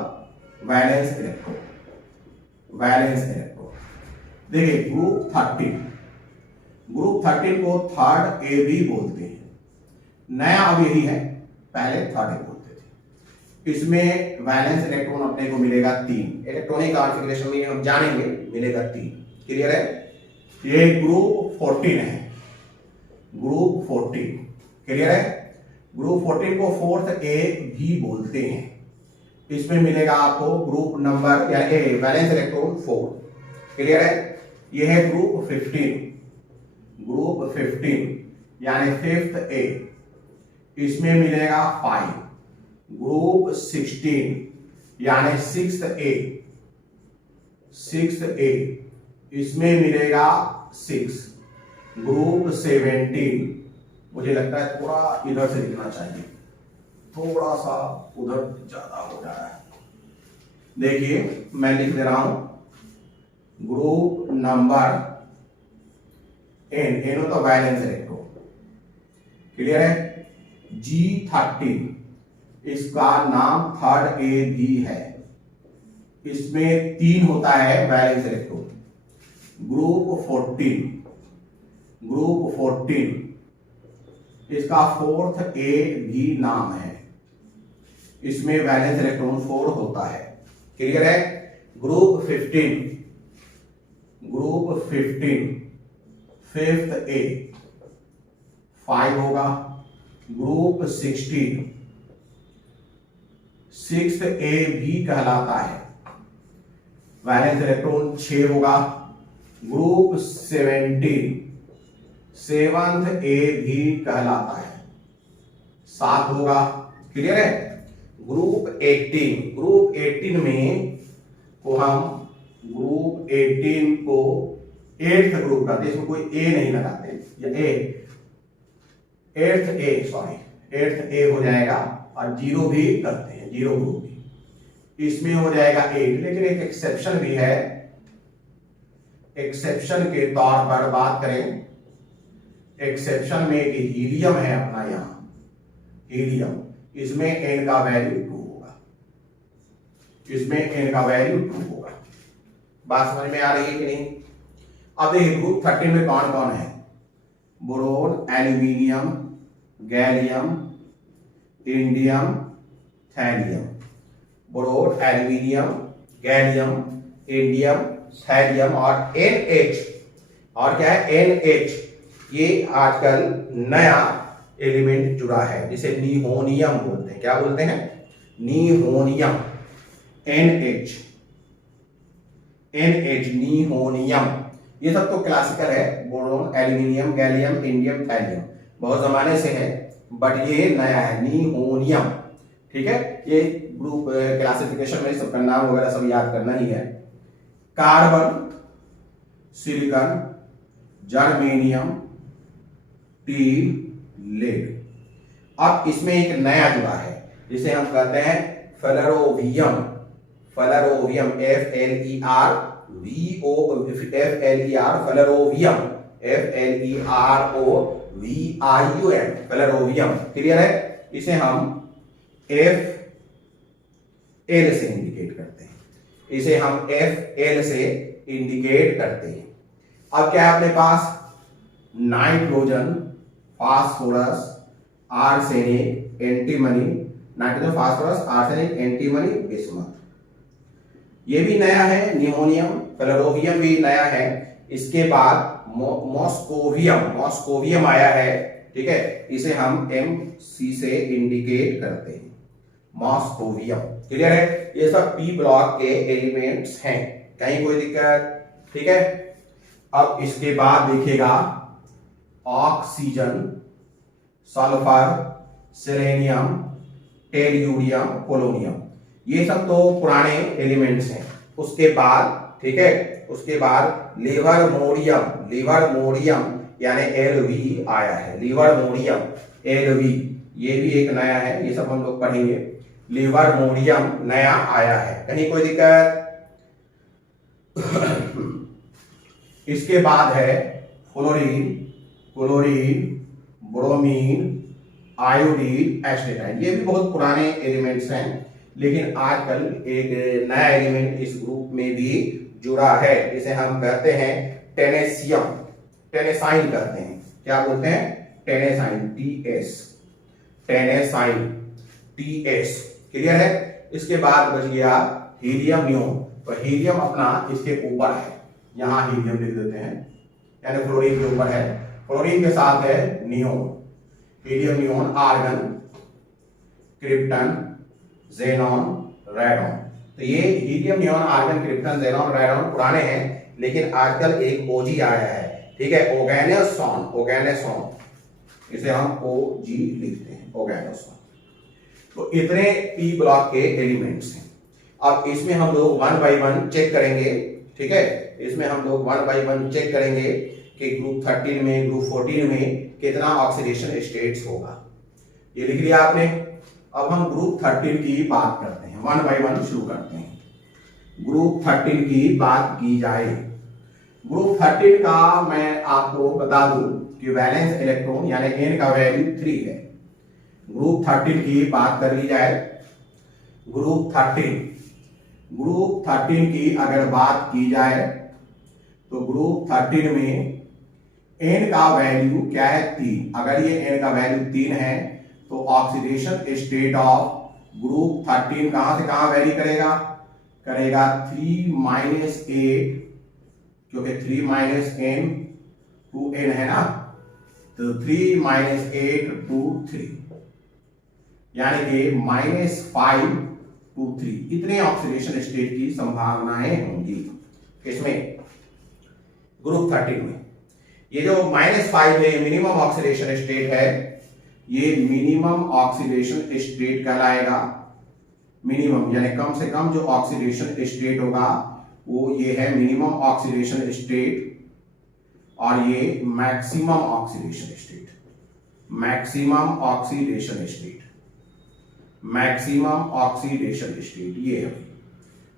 वैलेंस इलेक्ट्रॉन, वैलेंस इलेक्ट्रॉन। देखिए ग्रुप 13, ग्रुप 13 को थर्ड ए भी बोलते हैं, नया अब यही है, पहले थर्ड ए बोलते थे। इसमें वैलेंस इलेक्ट्रॉन अपने को मिलेगा 3, इलेक्ट्रॉनिक कॉन्फ़िगरेशन में हम जानेंगे, मिलेगा 3। क्लियर है, ये ग्रुप 14 है, ग्रुप 14। क्लियर है, ग्रुप 14 को फोर्थ ए भी बोलते हैं। इसमें मिलेगा आपको ग्रुप नंबर यानी वैलेंस इलेक्ट्रॉन 4। क्लियर है, ये है ग्रुप 15, ग्रुप 15 यानी फिफ्थ ए, इसमें मिलेगा 5। ग्रुप 16 यानी सिक्स्थ ए, इसमें मिलेगा 6। ग्रुप 17, मुझे लगता है थोड़ा इधर से लिखना चाहिए, थोड़ा सा उधर ज्यादा हो जा रहा है। देखिए मैं लिख दे रहा हूं ग्रुप नंबर n, होता वैलेंस इलेक्ट्रॉन। क्लियर है, G13, इसका नाम थर्ड ए भी है, इसमें 3 होता है वैलेंस इलेक्ट्रॉन। ग्रुप 14, इसका फोर्थ ए भी नाम है, इसमें वैलेंस इलेक्ट्रॉन 4 होता है। क्लियर है, ग्रुप 15 फिफ्थ ए 5 होगा। ग्रुप 16 सिक्स्थ ए भी कहलाता है, वैलेंस इलेक्ट्रॉन 6 होगा। ग्रुप 17 सेवंथ ए भी कहलाता है, 7 होगा। क्लियर है, ग्रुप 18 में को हम ग्रुप 18 को 8th ग्रुप करते, इसमें कोई ए नहीं लगाते, या एट्थ ए हो जाएगा, और 0 भी करते हैं, 0 ग्रुप भी, इसमें हो जाएगा 8। लेकिन एक एक्सेप्शन भी है, एक्सेप्शन के तौर पर बात करें, एक्सेप्शन में एक हीलियम है अपना, यहां हीलियम, इसमें n का वैल्यू 2 होगा, इसमें n का वैल्यू 2 होगा। बात समझ में आ रही है कि नहीं? अब देखिए ग्रुप 13 में कौन कौन है, boron, aluminium, gallium, indium, thallium. Boron, aluminium, gallium, indium, thallium और NH, और क्या है NH, ये आजकल नया एलिमेंट जुड़ा है जिसे निहोनियम बोलते हैं। क्या बोलते हैं? निहोनियम, NH, निहोनियम। ये सब तो क्लासिकल है, boron, aluminium, gallium, indium, thallium, बहुत जमाने से है, बट ये नया है, निहोनियम। ठीक है, ये ग्रुप क्लासिफिकेशन में सबका नाम वगैरह सब याद करना ही है। Carbon, silicon, germanium, tin, lead. अब इसमें एक नया जुड़ा है जिसे हम कहते हैं फ्लोरोवियम, फ्लोरोवियम, FLERVO, फ्लोरोवियम, FLEROVIUM, फ्लोरोवियम। क्लियर है? इसे हम FL से इंडिकेट करते हैं, इसे हम FL से इंडिकेट करते हैं। अब क्या है अपने पास? Nitrogen, phosphorus, arsenic, antimony, nitrogen, phosphorus, arsenic, antimony, bismuth. ये भी नया है, निहोनियम, फ्लोरोवियम भी नया है। इसके बाद मॉस्कोवियम आया है। ठीक है, इसे हम MC से इंडिकेट करते हैं, मॉस्कोवियम। क्लियर है? ये सब P ब्लॉक के एलिमेंट्स हैं, कहीं कोई दिक्कत? ठीक है, अब इसके बाद देखिएगा oxygen, sulphur, selenium, tellurium, polonium, ये सब तो पुराने एलिमेंट्स हैं। उसके बाद, ठीक है, उसके बाद लिवर्मोरियम यानी LV आया है, लिवर्मोरियम, LV, ये भी एक नया है, ये सब हम लोग पढ़ेंगे। लिवर्मोरियम नया आया है, कहीं कोई दिक्कत? इसके बाद है fluorine, chlorine, bromine, iodine, astatine. ये भी बहुत पुराने एलिमेंट्स हैं, लेकिन आजकल एक नया एलिमेंट इस ग्रुप में भी जुड़ा है, जिसे हम कहते हैं टेनेसियम, टेनेसाइन कहते हैं। क्या बोलते हैं? टेनेसाइन, TS, टेनेसाइन, TS। क्लियर है? इसके बाद बच गया हीलियम नियोन। तो हीलियम अपना इसके ऊपर है, यहां हीलियम लिख देते हैं, यानी फ्लोरीन के ऊपर है। फ्लोरीन के साथ है neon, helium neon, argon, krypton, xenon, radon. तो ये helium neon, argon, krypton, xenon, radon पुराने हैं, लेकिन आजकल एक OG आया है। ठीक है, ओर्गेनोसॉन, ओर्गेनोसॉन, इसे हम OG लिखते हैं, ओर्गेनोसॉन। तो इतने P ब्लॉक के एलिमेंट्स हैं। अब इसमें हम लोग 1 by 1 चेक करेंगे। ठीक है, इसमें हम लोग 1 by 1 चेक करेंगे कि ग्रुप 13 में, ग्रुप 14 में कितना ऑक्सीडेशन स्टेट्स होगा। ये लिख लिया आपने। अब हम ग्रुप 13 की बात करते हैं, 1 by 1 शुरू करते हैं। ग्रुप 13 की बात की जाए, ग्रुप 13 का मैं आपको बता दूं कि वैलेंस इलेक्ट्रॉन यानी N का वैल्यू 3 है। ग्रुप 13 की बात कर ली जाए, ग्रुप 13 की अगर बात की जाए तो ग्रुप 13 में N का वैल्यू क्या है? 3। अगर ये N का वैल्यू 3 है तो ऑक्सीडेशन स्टेट ऑफ ग्रुप 13 कहां से कहां वैरी करेगा? 3 - 8, क्योंकि 3 - N to N है ना, तो 3 - 8 to 3, यानी कि -5 to 3, इतने ऑक्सीडेशन स्टेट की संभावनाएं होंगी इसमें, ग्रुप 13 में। ये जो -5 है मिनिमम ऑक्सीडेशन स्टेट है, ये मिनिमम ऑक्सीडेशन स्टेट कहलाएगा। मिनिमम यानी कम से कम जो ऑक्सीडेशन स्टेट होगा वो ये है मिनिमम ऑक्सीडेशन स्टेट, और ये maximum oxidation state, maximum oxidation state, maximum oxidation state, ये है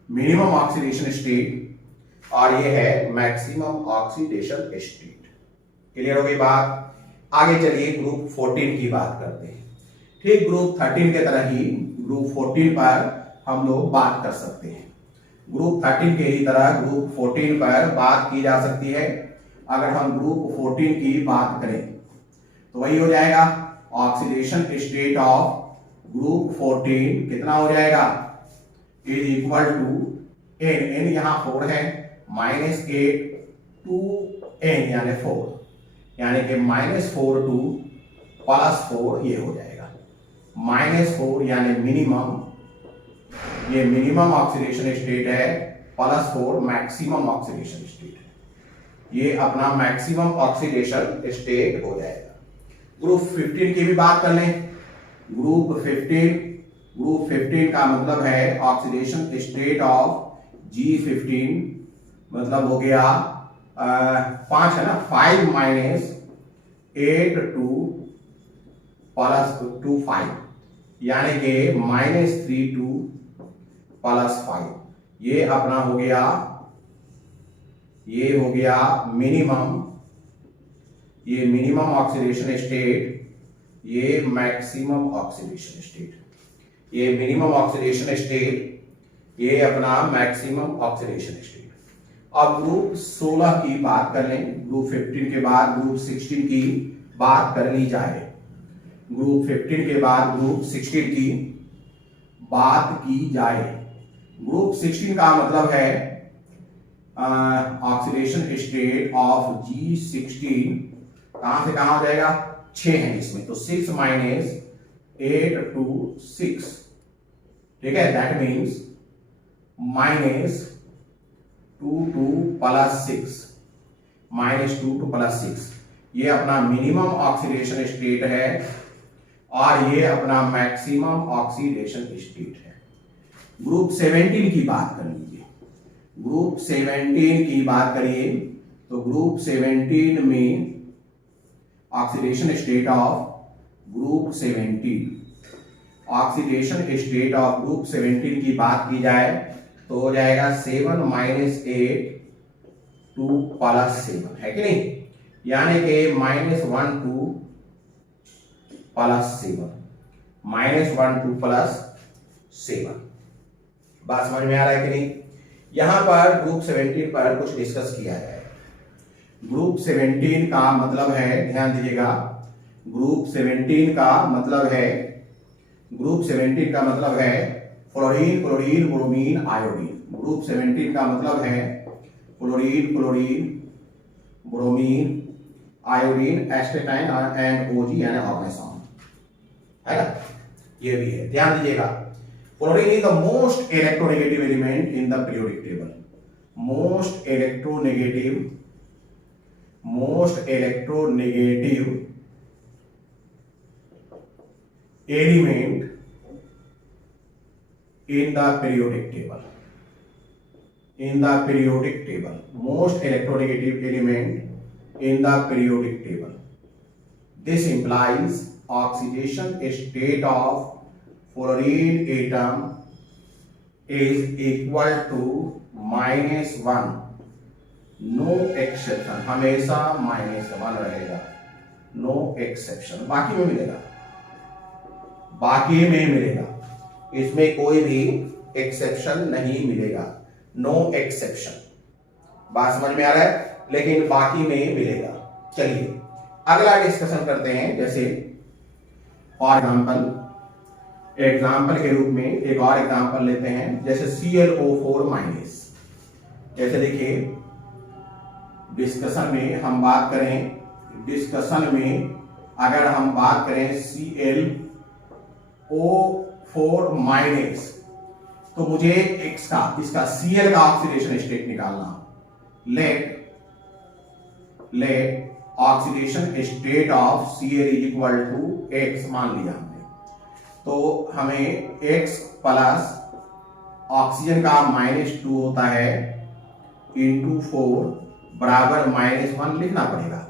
मिनिमम ऑक्सीडेशन स्टेट और ये है मैक्सिमम ऑक्सीडेशन स्टेट। क्लियर हो गई बात? आगे चलिए ग्रुप 14 की बात करते हैं। ठीक ग्रुप 13 के तरह ही ग्रुप 14 पर हम लोग बात कर सकते हैं। ग्रुप 13 के ही तरह ग्रुप 14 पर बात की जा सकती है। अगर हम ग्रुप 14 की बात करें तो वही हो जाएगा ऑक्सीडेशन स्टेट ऑफ ग्रुप 14 कितना हो जाएगा? Is equal to N, N यहाँ 4 है, -8 टू एन यानी 4, यानी कि -4 टू +4 ये हो जाएगा। -4 यानी मिनिमम, ये मिनिमम ऑक्सीडेशन स्टेट है, +4 मैक्सिमम ऑक्सीडेशन स्टेट है। ये अपना मैक्सिमम ऑक्सीडेशन स्टेट हो जाएगा। ग्रुप 15 की भी बात कर लें। ग्रुप 15 का मतलब है ऑक्सीडेशन स्टेट ऑफ G15, मतलब हो गया 5 है ना, 5 - 8 टू +2 5, यानी कि -3 टू +5। ये अपना हो गया, ये हो गया मिनिमम, ये मिनिमम ऑक्सीडेशन स्टेट, ये मैक्सिमम ऑक्सीडेशन स्टेट, ये मिनिमम ऑक्सीडेशन स्टेट, ये अपना मैक्सिमम ऑक्सीडेशन स्टेट। अब ग्रुप 16 की बात कर लें। ग्रुप 15 के बाद ग्रुप 16 की बात कर ली जाए। ग्रुप 15 के बाद ग्रुप 16 की बात की जाए। ग्रुप 16 का मतलब है ऑक्सीडेशन स्टेट ऑफ G16 कहां से कहां हो जाएगा, 6 है इसमें, तो 6 - 8 टू 6, ठीक है, दैट मीन्स -2 टू +6, -2 टू +6, ये अपना मिनिमम ऑक्सीडेशन स्टेट है और ये अपना मैक्सिमम ऑक्सीडेशन स्टेट है। ग्रुप 17 की बात कर लीजिए। ग्रुप 17 की बात करिए तो ग्रुप 17 में oxidation state of group 17, oxidation state of group 17 की बात की जाए तो हो जाएगा 7 - 8 टू +7, है कि नहीं, यानी कि -1 टू +7, -1 टू +7। बात समझ में आ रहा है कि नहीं। यहां पर ग्रुप 17 पर कुछ डिस्कस किया जाए। ग्रुप 17 का मतलब है, ध्यान दीजिएगा, ग्रुप 17 का मतलब है, ग्रुप 17 का मतलब है fluorine, chlorine, bromine, iodine. Group 17 का मतलब है fluorine, chlorine, bromine, iodine, astatine and O G यानी ऑर्गेनॉन, है ना, ये भी है, ध्यान दीजिएगा। Fluorine is the most electronegative element in the periodic table. Most electronegative element in the periodic table, in the periodic table, most electronegative element in the periodic table. This implies oxidation state of fluorine atom is equal to -1, no exception, हमेशा -1 रहेगा, no exception, बाकी में मिलेगा, बाकी में मिलेगा, इसमें कोई भी एक्सेप्शन नहीं मिलेगा, नो एक्सेप्शन। बात समझ में आ रहा है, लेकिन बाकी में मिलेगा। चलिए अगला डिस्कशन करते हैं। जैसे फॉर एग्जाम्पल के रूप में एक और एग्जाम्पल लेते हैं, जैसे ClO4-। जैसे देखिए डिस्कशन में हम बात करें, डिस्कशन में अगर हम बात करें ClO4- तो मुझे X का, इसका Cl का ऑक्सीडेशन स्टेट निकालना। Let oxidation state of Cl is equal to X मान लिया हमने, तो हमें X प्लस ऑक्सीजन का -2 होता है इंटू 4 बराबर -1 लिखना पड़ेगा।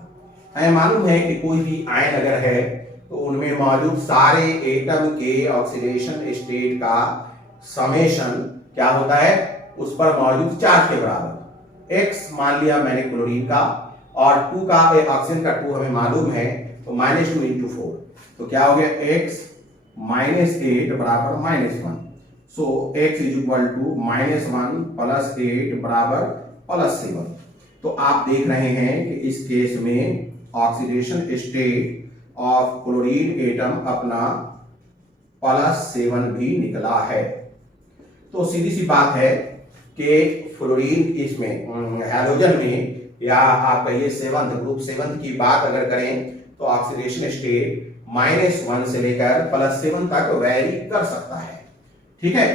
हमें मालूम है कि कोई भी आयन अगर है तो उनमें मौजूद सारे एटम के ऑक्सीडेशन स्टेट का समेशन क्या होता है, उस पर मौजूद चार्ज के बराबर। x मान लिया मैंने क्लोरीन का, और 2 का ऑक्सीजन का 2 हमें मालूम है, तो -2 इंटू 4, तो क्या हो गया x -8 बराबर -1। So x is equal to -1 plus 8 बराबर +7। तो आप देख रहे हैं कि इस केस में oxidation state of chlorine atom अपना +7 भी निकला है। तो सीधी सी बात है कि फ्लोरीन इसमें हैलोजन में या आप कहिए सेवंथ ग्रुप सेवंथ की बात अगर करें तो ऑक्सीडेशन स्टेट -1 से लेकर +7 तक वेरी कर सकता है। ठीक है,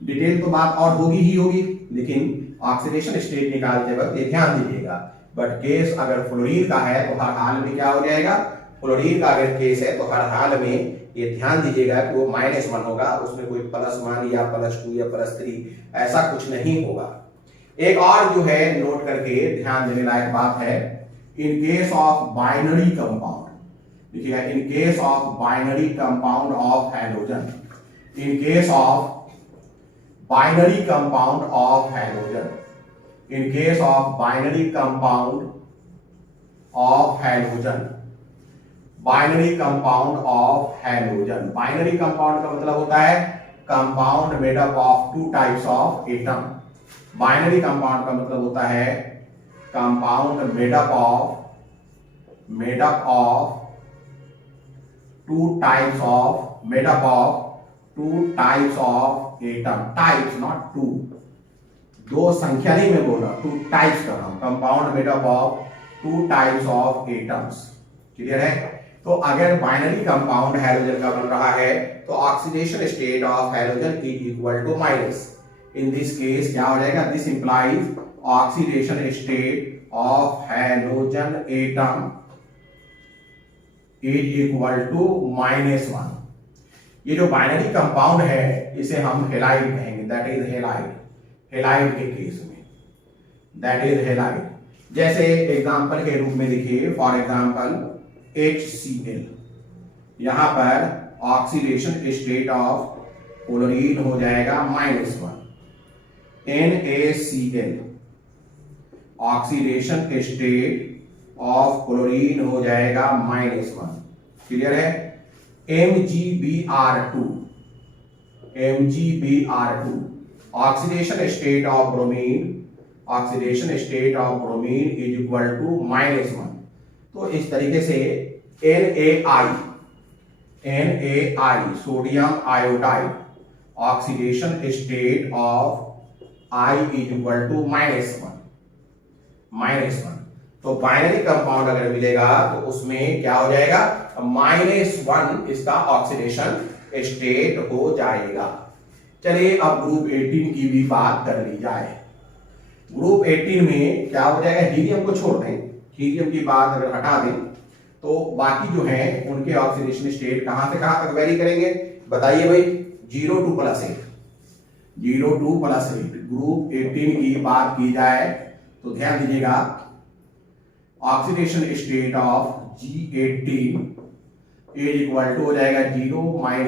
डिटेल तो बात और होगी ही होगी, लेकिन ऑक्सीडेशन स्टेट निकालते वक्त ये ध्यान दीजिएगा। बट केस अगर फ्लोरीन का है तो हर हाल में क्या हो जाएगा, फ्लोरीन का अगर केस है तो हर हाल में ये ध्यान दीजिएगा कि वो -1 होगा, उसमें कोई +1 या +2 या +3 ऐसा कुछ नहीं होगा। एक और जो है नोट करके ध्यान देने लायक बात है, in case of binary compound, देखिएगा, in case of binary compound of halogen, in case of binary compound of halogen, in case of binary compound of halogen, binary compound of halogen, binary compound का मतलब होता है compound made up of 2 types of atom. Binary compound का मतलब होता है compound made up of 2 types of atom, types not 2, 2 संख्या नहीं मैं बोल रहा, 2 टाइप्स कर रहा हूं, compound made up of 2 types of atoms. Clear है? तो अगर बाइनरी कंपाउंड हैलोजन का बन रहा है तो oxidation state of halogen is equal to minus. In this case क्या हो जाएगा, this implies oxidation state of halogen atom is equal to -1। ये जो बाइनरी कंपाउंड है इसे हम हेलाइड कहेंगे, दैट इज हेलाइड, हेलाइड के केस में, दैट इज हेलाइड। जैसे एग्जांपल के रूप में देखिए, फॉर एग्जांपल HCl, यहां पर ऑक्सीडेशन स्टेट ऑफ क्लोरीन हो जाएगा -1। NaCl, oxidation state of chlorine हो जाएगा -1। क्लियर है? MgBr2, oxidation state of bromine, oxidation state of bromine is equal to -1। तो इस तरीके से NaI sodium iodide, oxidation state of I is equal to -1। तो बाइनरी कंपाउंड अगर मिलेगा तो उसमें क्या हो जाएगा, -1 इसका ऑक्सीडेशन स्टेट हो जाएगा। चलिए अब ग्रुप 18 की भी बात कर ली जाए। ग्रुप 18 में क्या हो जाएगा, हीलियम को छोड़ दें, हीलियम की बात अगर हटा दें तो बाकी जो है उनके ऑक्सीडेशन स्टेट कहां से कहां तक वेरी करेंगे, बताइए भाई। 0 to +8, 0 to +8 ग्रुप 18 की बात की जाए तो ध्यान दीजिएगा, oxidation state of G18 is equal to हो जाएगा 0 8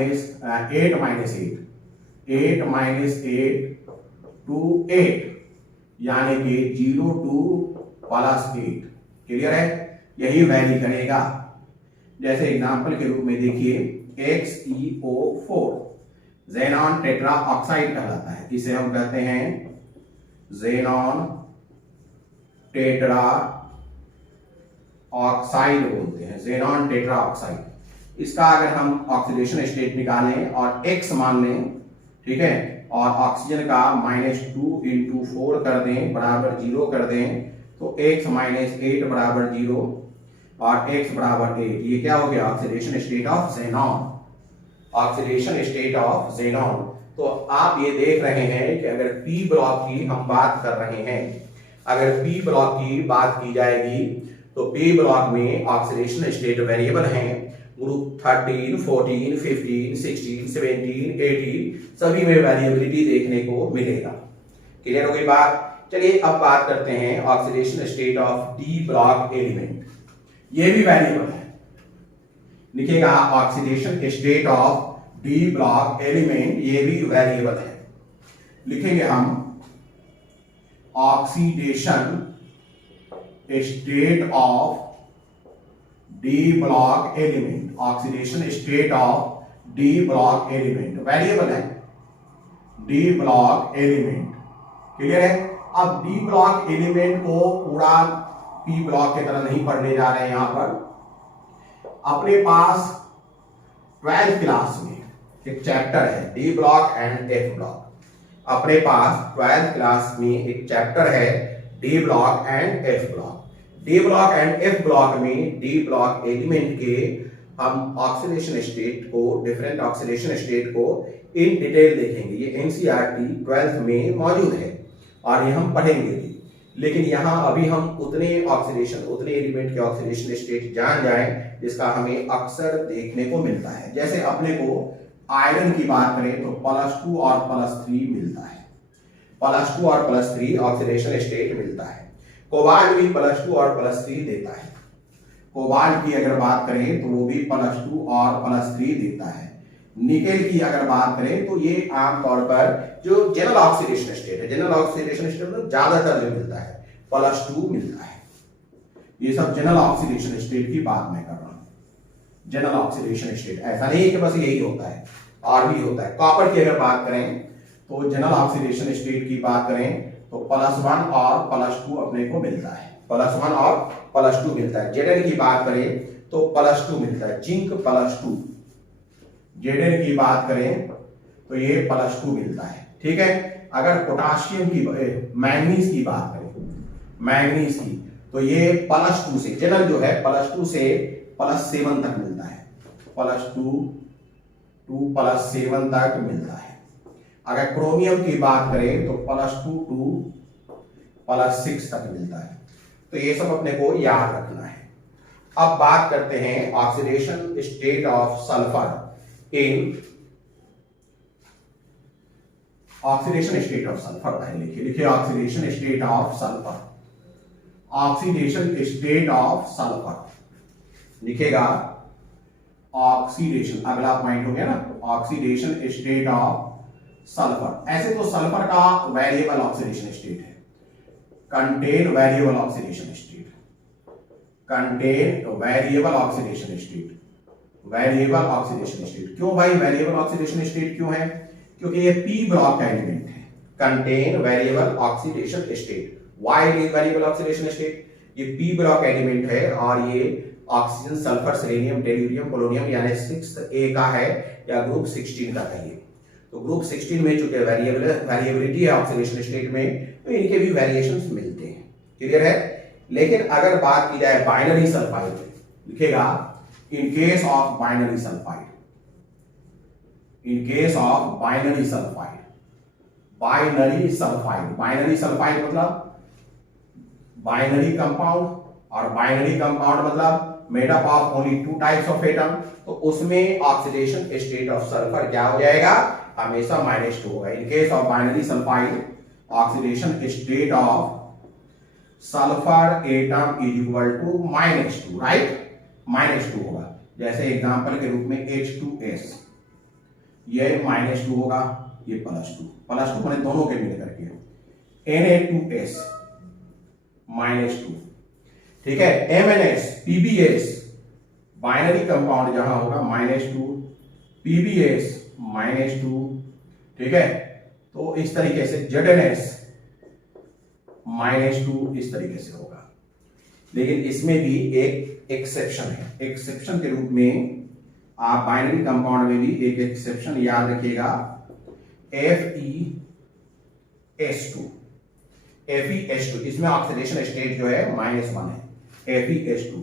to 8, यानी कि 0 to +8। क्लियर है? यही वैरी करेगा। जैसे एग्जांपल के रूप में देखिए, XeO4 ज़ेनॉन टेट्रा ऑक्साइड कहलाता है, इसे हम कहते हैं ज़ेनॉन टेट्रा ऑक्साइड बोलते हैं, ज़ेनॉन टेट्रा ऑक्साइड। इसका अगर हम ऑक्सीडेशन स्टेट निकालें और X मान लें, ठीक है, और ऑक्सीजन का -2 × 4 कर दें बराबर 0 कर दें, तो X - 8 बराबर 0 और X बराबर 8, ये क्या हो गया, oxidation state of xenon, oxidation state of xenon. तो आप ये देख रहे हैं कि अगर P ब्लॉक की हम बात कर रहे हैं, अगर P ब्लॉक की बात की जाएगी तो P ब्लॉक में ऑक्सीडेशन स्टेट वेरिएबल हैं, ग्रुप 13, 14, 15, 16, 17, 18 सभी में वेरिएबिलिटी देखने को मिलेगा। क्लियर हो गई बात? चलिए अब बात करते हैं oxidation state of D block element, ये भी वेरिएबल है, लिखिएगा oxidation state of D block element, ये भी वेरिएबल है। लिखेंगे हम oxidation state of D block element, oxidation state of D block element variable है, D ब्लॉक एलिमेंट। क्लियर है? अब D ब्लॉक एलिमेंट को पूरा P ब्लॉक की तरह नहीं पढ़ने जा रहे हैं, यहां पर अपने पास 12th क्लास में एक चैप्टर है D block and F block. अपने पास 12th क्लास में एक चैप्टर है D block and F block. D block and F block में डी ब्लॉक एलिमेंट के हम ऑक्सीडेशन स्टेट को, डिफरेंट ऑक्सीडेशन स्टेट को इन डिटेल देखेंगे। ये एनसीईआरटी 12th में मौजूद है और ये हम पढ़ेंगे भी, लेकिन यहाँ अभी हम उतने एलिमेंट के ऑक्सीडेशन स्टेट जान जाएं जिसका हमें अक्सर देखने को मिलता है। जैसे अपने को आयरन की बात करें तो +2 और +3 मिलता है, +2 और +3 ऑक्सीडेशन स्टेट मिलता है। कोबाल्ट भी +2 और +3 देता है। कोबाल्ट की अगर बात करें तो वो भी +2 और +3 देता है। निकेल की अगर बात करें तो ये आमतौर पर जो जनरल ऑक्सीडेशन स्टेट है, जनरल ऑक्सीडेशन स्टेट में ज्यादातर जो मिलता है +2 मिलता है। ये सब जनरल ऑक्सीडेशन स्टेट की बात मैं कर रहा हूं। जनरल ऑक्सीडेशन स्टेट, ऐसा नहीं है कि बस यही होता है, और भी होता है। कॉपर की अगर बात करें तो जनरल ऑक्सीडेशन स्टेट की बात करें तो +1 और +2 अपने को मिलता है, +1 और +2 मिलता है। जेडन की बात करें तो +2 मिलता है, जिंक +2। जेडन की बात करें तो ये +2 मिलता है, ठीक है। अगर पोटाशियम की, मैंगनीज की बात करें, मैंगनीज की, तो ये +2 से, जनरल जो है +2 से +7 तक मिलता है, +2 to +7 तक मिलता है। अगर क्रोमियम की बात करें तो +2 to +6 तक मिलता है। तो ये सब अपने को याद रखना है। अब बात करते हैं oxidation state of sulphur in, oxidation state of sulphur लिखिए oxidation state of sulphur, oxidation state of sulphur लिखेगा। ऑक्सीडेशन अगला पॉइंट हो गया ना, ऑक्सीडेशन स्टेट ऑफ सल्फर। ऐसे तो सल्फर का वेरिएबल ऑक्सीडेशन स्टेट है, contain variable oxidation state, contain variable oxidation state, variable oxidation state. क्यों भाई वेरिएबल ऑक्सीडेशन स्टेट क्यों है? क्योंकि ये पी ब्लॉक का एलिमेंट है, contain variable oxidation state. Why variable oxidation state? ये पी ब्लॉक एलिमेंट है और ये oxygen, sulphur, selenium, tellurium, polonium यानी 6A का है या ग्रुप 16 का कहिए। तो ग्रुप 16 में चूंकि वेरिएबिलिटी है ऑक्सीडेशन स्टेट में, तो इनके भी वेरिएशंस मिलते हैं। क्लियर है? लेकिन अगर बात की जाए बाइनरी सल्फाइड, लिखेगा इन case of binary sulphide, in case of binary sulphide, binary sulphide, binary sulphide मतलब बाइनरी कंपाउंड, और बाइनरी कंपाउंड मतलब made up of only 2 types of atom. तो उसमें ऑक्सीडेशन स्टेट ऑफ सल्फर क्या हो जाएगा? हमेशा -2 होगा। In case of binary sulphide oxidation state of sulphur atom is equal to -2, right, -2 होगा। जैसे एग्जांपल के रूप में H2S, ये -2 होगा, ये +2 मैंने दोनों के मिल करके, Na2S -2, ठीक है। MnS, PbS बाइनरी कंपाउंड जहां होगा -2, PbS -2, ठीक है। तो इस तरीके से ZnS -2 इस तरीके से होगा। लेकिन इसमें भी एक एक्सेप्शन है, एक्सेप्शन के रूप में आप बाइनरी कंपाउंड में भी एक एक्सेप्शन याद रखिएगा, FeS2, FeS2। इसमें ऑक्सीडेशन स्टेट जो है -1 है, FeS2,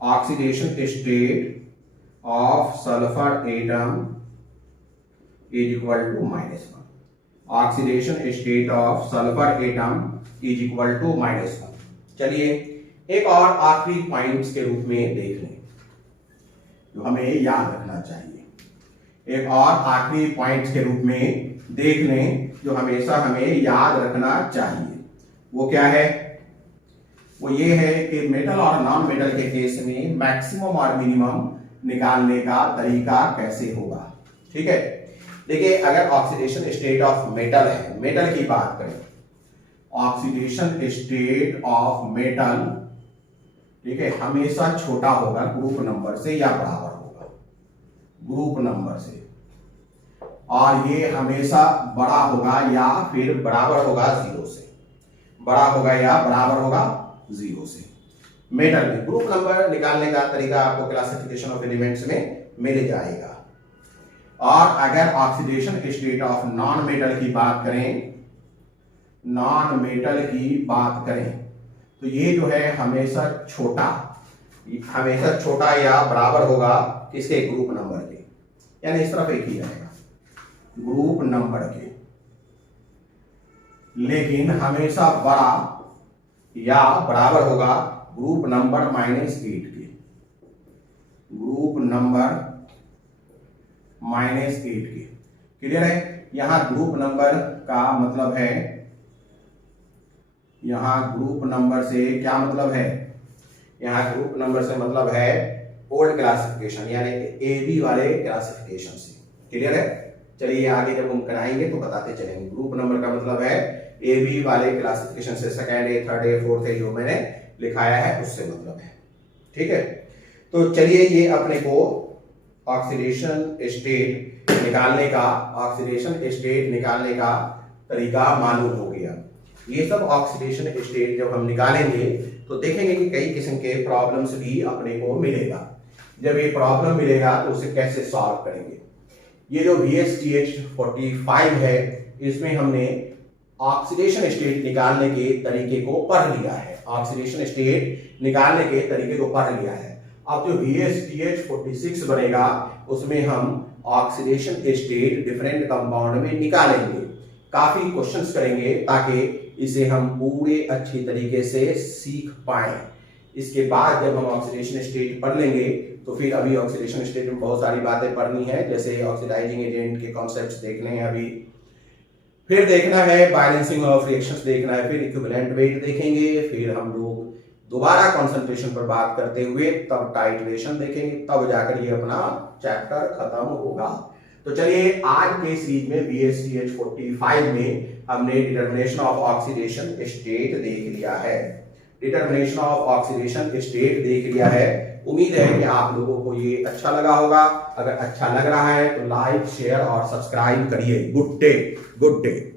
oxidation state of sulphur atom is equal to -1, oxidation state of sulphur atom is equal to -1। चलिए एक और आखिरी पॉइंट्स के रूप में देख लें जो हमें याद रखना चाहिए। एक और आखिरी पॉइंट्स के रूप में देख लें जो हमेशा हमें याद रखना चाहिए। वो क्या है? वो ये है कि मेटल और नॉन मेटल के केस में मैक्सिमम और मिनिमम निकालने का तरीका कैसे होगा। ठीक है, देखिए अगर ऑक्सीडेशन स्टेट ऑफ मेटल है, मेटल की बात करें, ऑक्सीडेशन स्टेट ऑफ मेटल, ठीक है, हमेशा छोटा होगा ग्रुप नंबर से या बराबर होगा ग्रुप नंबर से, और ये हमेशा बड़ा होगा या फिर बराबर होगा 0 से, बड़ा होगा या बराबर होगा 0 से। मेटल में ग्रुप नंबर निकालने का तरीका आपको क्लासिफिकेशन ऑफ एलिमेंट्स में मिल जाएगा। और अगर oxidation state of non metal की बात करें, नॉन मेटल की बात करें तो ये जो है हमेशा छोटा या बराबर होगा किसके, ग्रुप नंबर के, यानी इस तरफ एक ही रहेगा ग्रुप नंबर के, लेकिन हमेशा बड़ा या बराबर होगा ग्रुप नंबर -8 के, ग्रुप नंबर -8 के। क्लियर है? यहां ग्रुप नंबर का मतलब है, यहां ग्रुप नंबर से क्या मतलब है, यहां ग्रुप नंबर से मतलब है ओल्ड क्लासिफिकेशन यानी AB वाले क्लासिफिकेशन से। क्लियर है? चलिए आगे जब हम कराएंगे तो बताते चलेंगे। ग्रुप नंबर का मतलब है AB वाले क्लासिफिकेशन से, second A, third A, fourth A जो मैंने लिखाया है उससे मतलब है। ठीक है, तो चलिए ये अपने को ऑक्सीडेशन स्टेट निकालने का तरीका मालूम हो गया। ये सब ऑक्सीडेशन स्टेट जब हम निकालेंगे तो देखेंगे कि कई किस्म के प्रॉब्लम्स भी अपने को मिलेगा। जब ये प्रॉब्लम मिलेगा तो उसे कैसे सॉल्व करेंगे। ये जो VSTH45 है इसमें हमने ऑक्सीडेशन स्टेट निकालने के तरीके को पढ़ लिया है, ऑक्सीडेशन स्टेट निकालने के तरीके को पढ़ लिया है। अब जो VSTH46 बनेगा उसमें हम ऑक्सीडेशन स्टेट डिफरेंट कंपाउंड में निकालेंगे, काफी क्वेश्चंस करेंगे ताकि इसे हम पूरे अच्छी तरीके से सीख पाए। इसके बाद जब हम ऑक्सीडेशन स्टेट पढ़ लेंगे तो फिर अभी ऑक्सीडेशन स्टेट में बहुत सारी बातें पढ़नी है, जैसे ऑक्सीडाइजिंग एजेंट के कॉन्सेप्ट्स देखने हैं अभी, फिर देखना है बैलेंसिंग ऑफ रिएक्शंस देखना है, फिर इक्विवेलेंट वेट देखेंगे, फिर हम लोग दोबारा कंसंट्रेशन पर बात करते हुए तब टाइट्रेशन देखेंगे, तब जाकर ये अपना चैप्टर खत्म होगा। तो चलिए आज के सीरीज में VSTH45 में हमने डिटर्मिनेशन ऑफ ऑक्सीडेशन स्टेट देख लिया है, डिटर्मिनेशन ऑफ ऑक्सीडेशन स्टेट देख लिया है। उम्मीद है कि आप लोगों को ये अच्छा लगा होगा। अगर अच्छा लग रहा है तो लाइक, शेयर और सब्सक्राइब करिए। Good day, good day.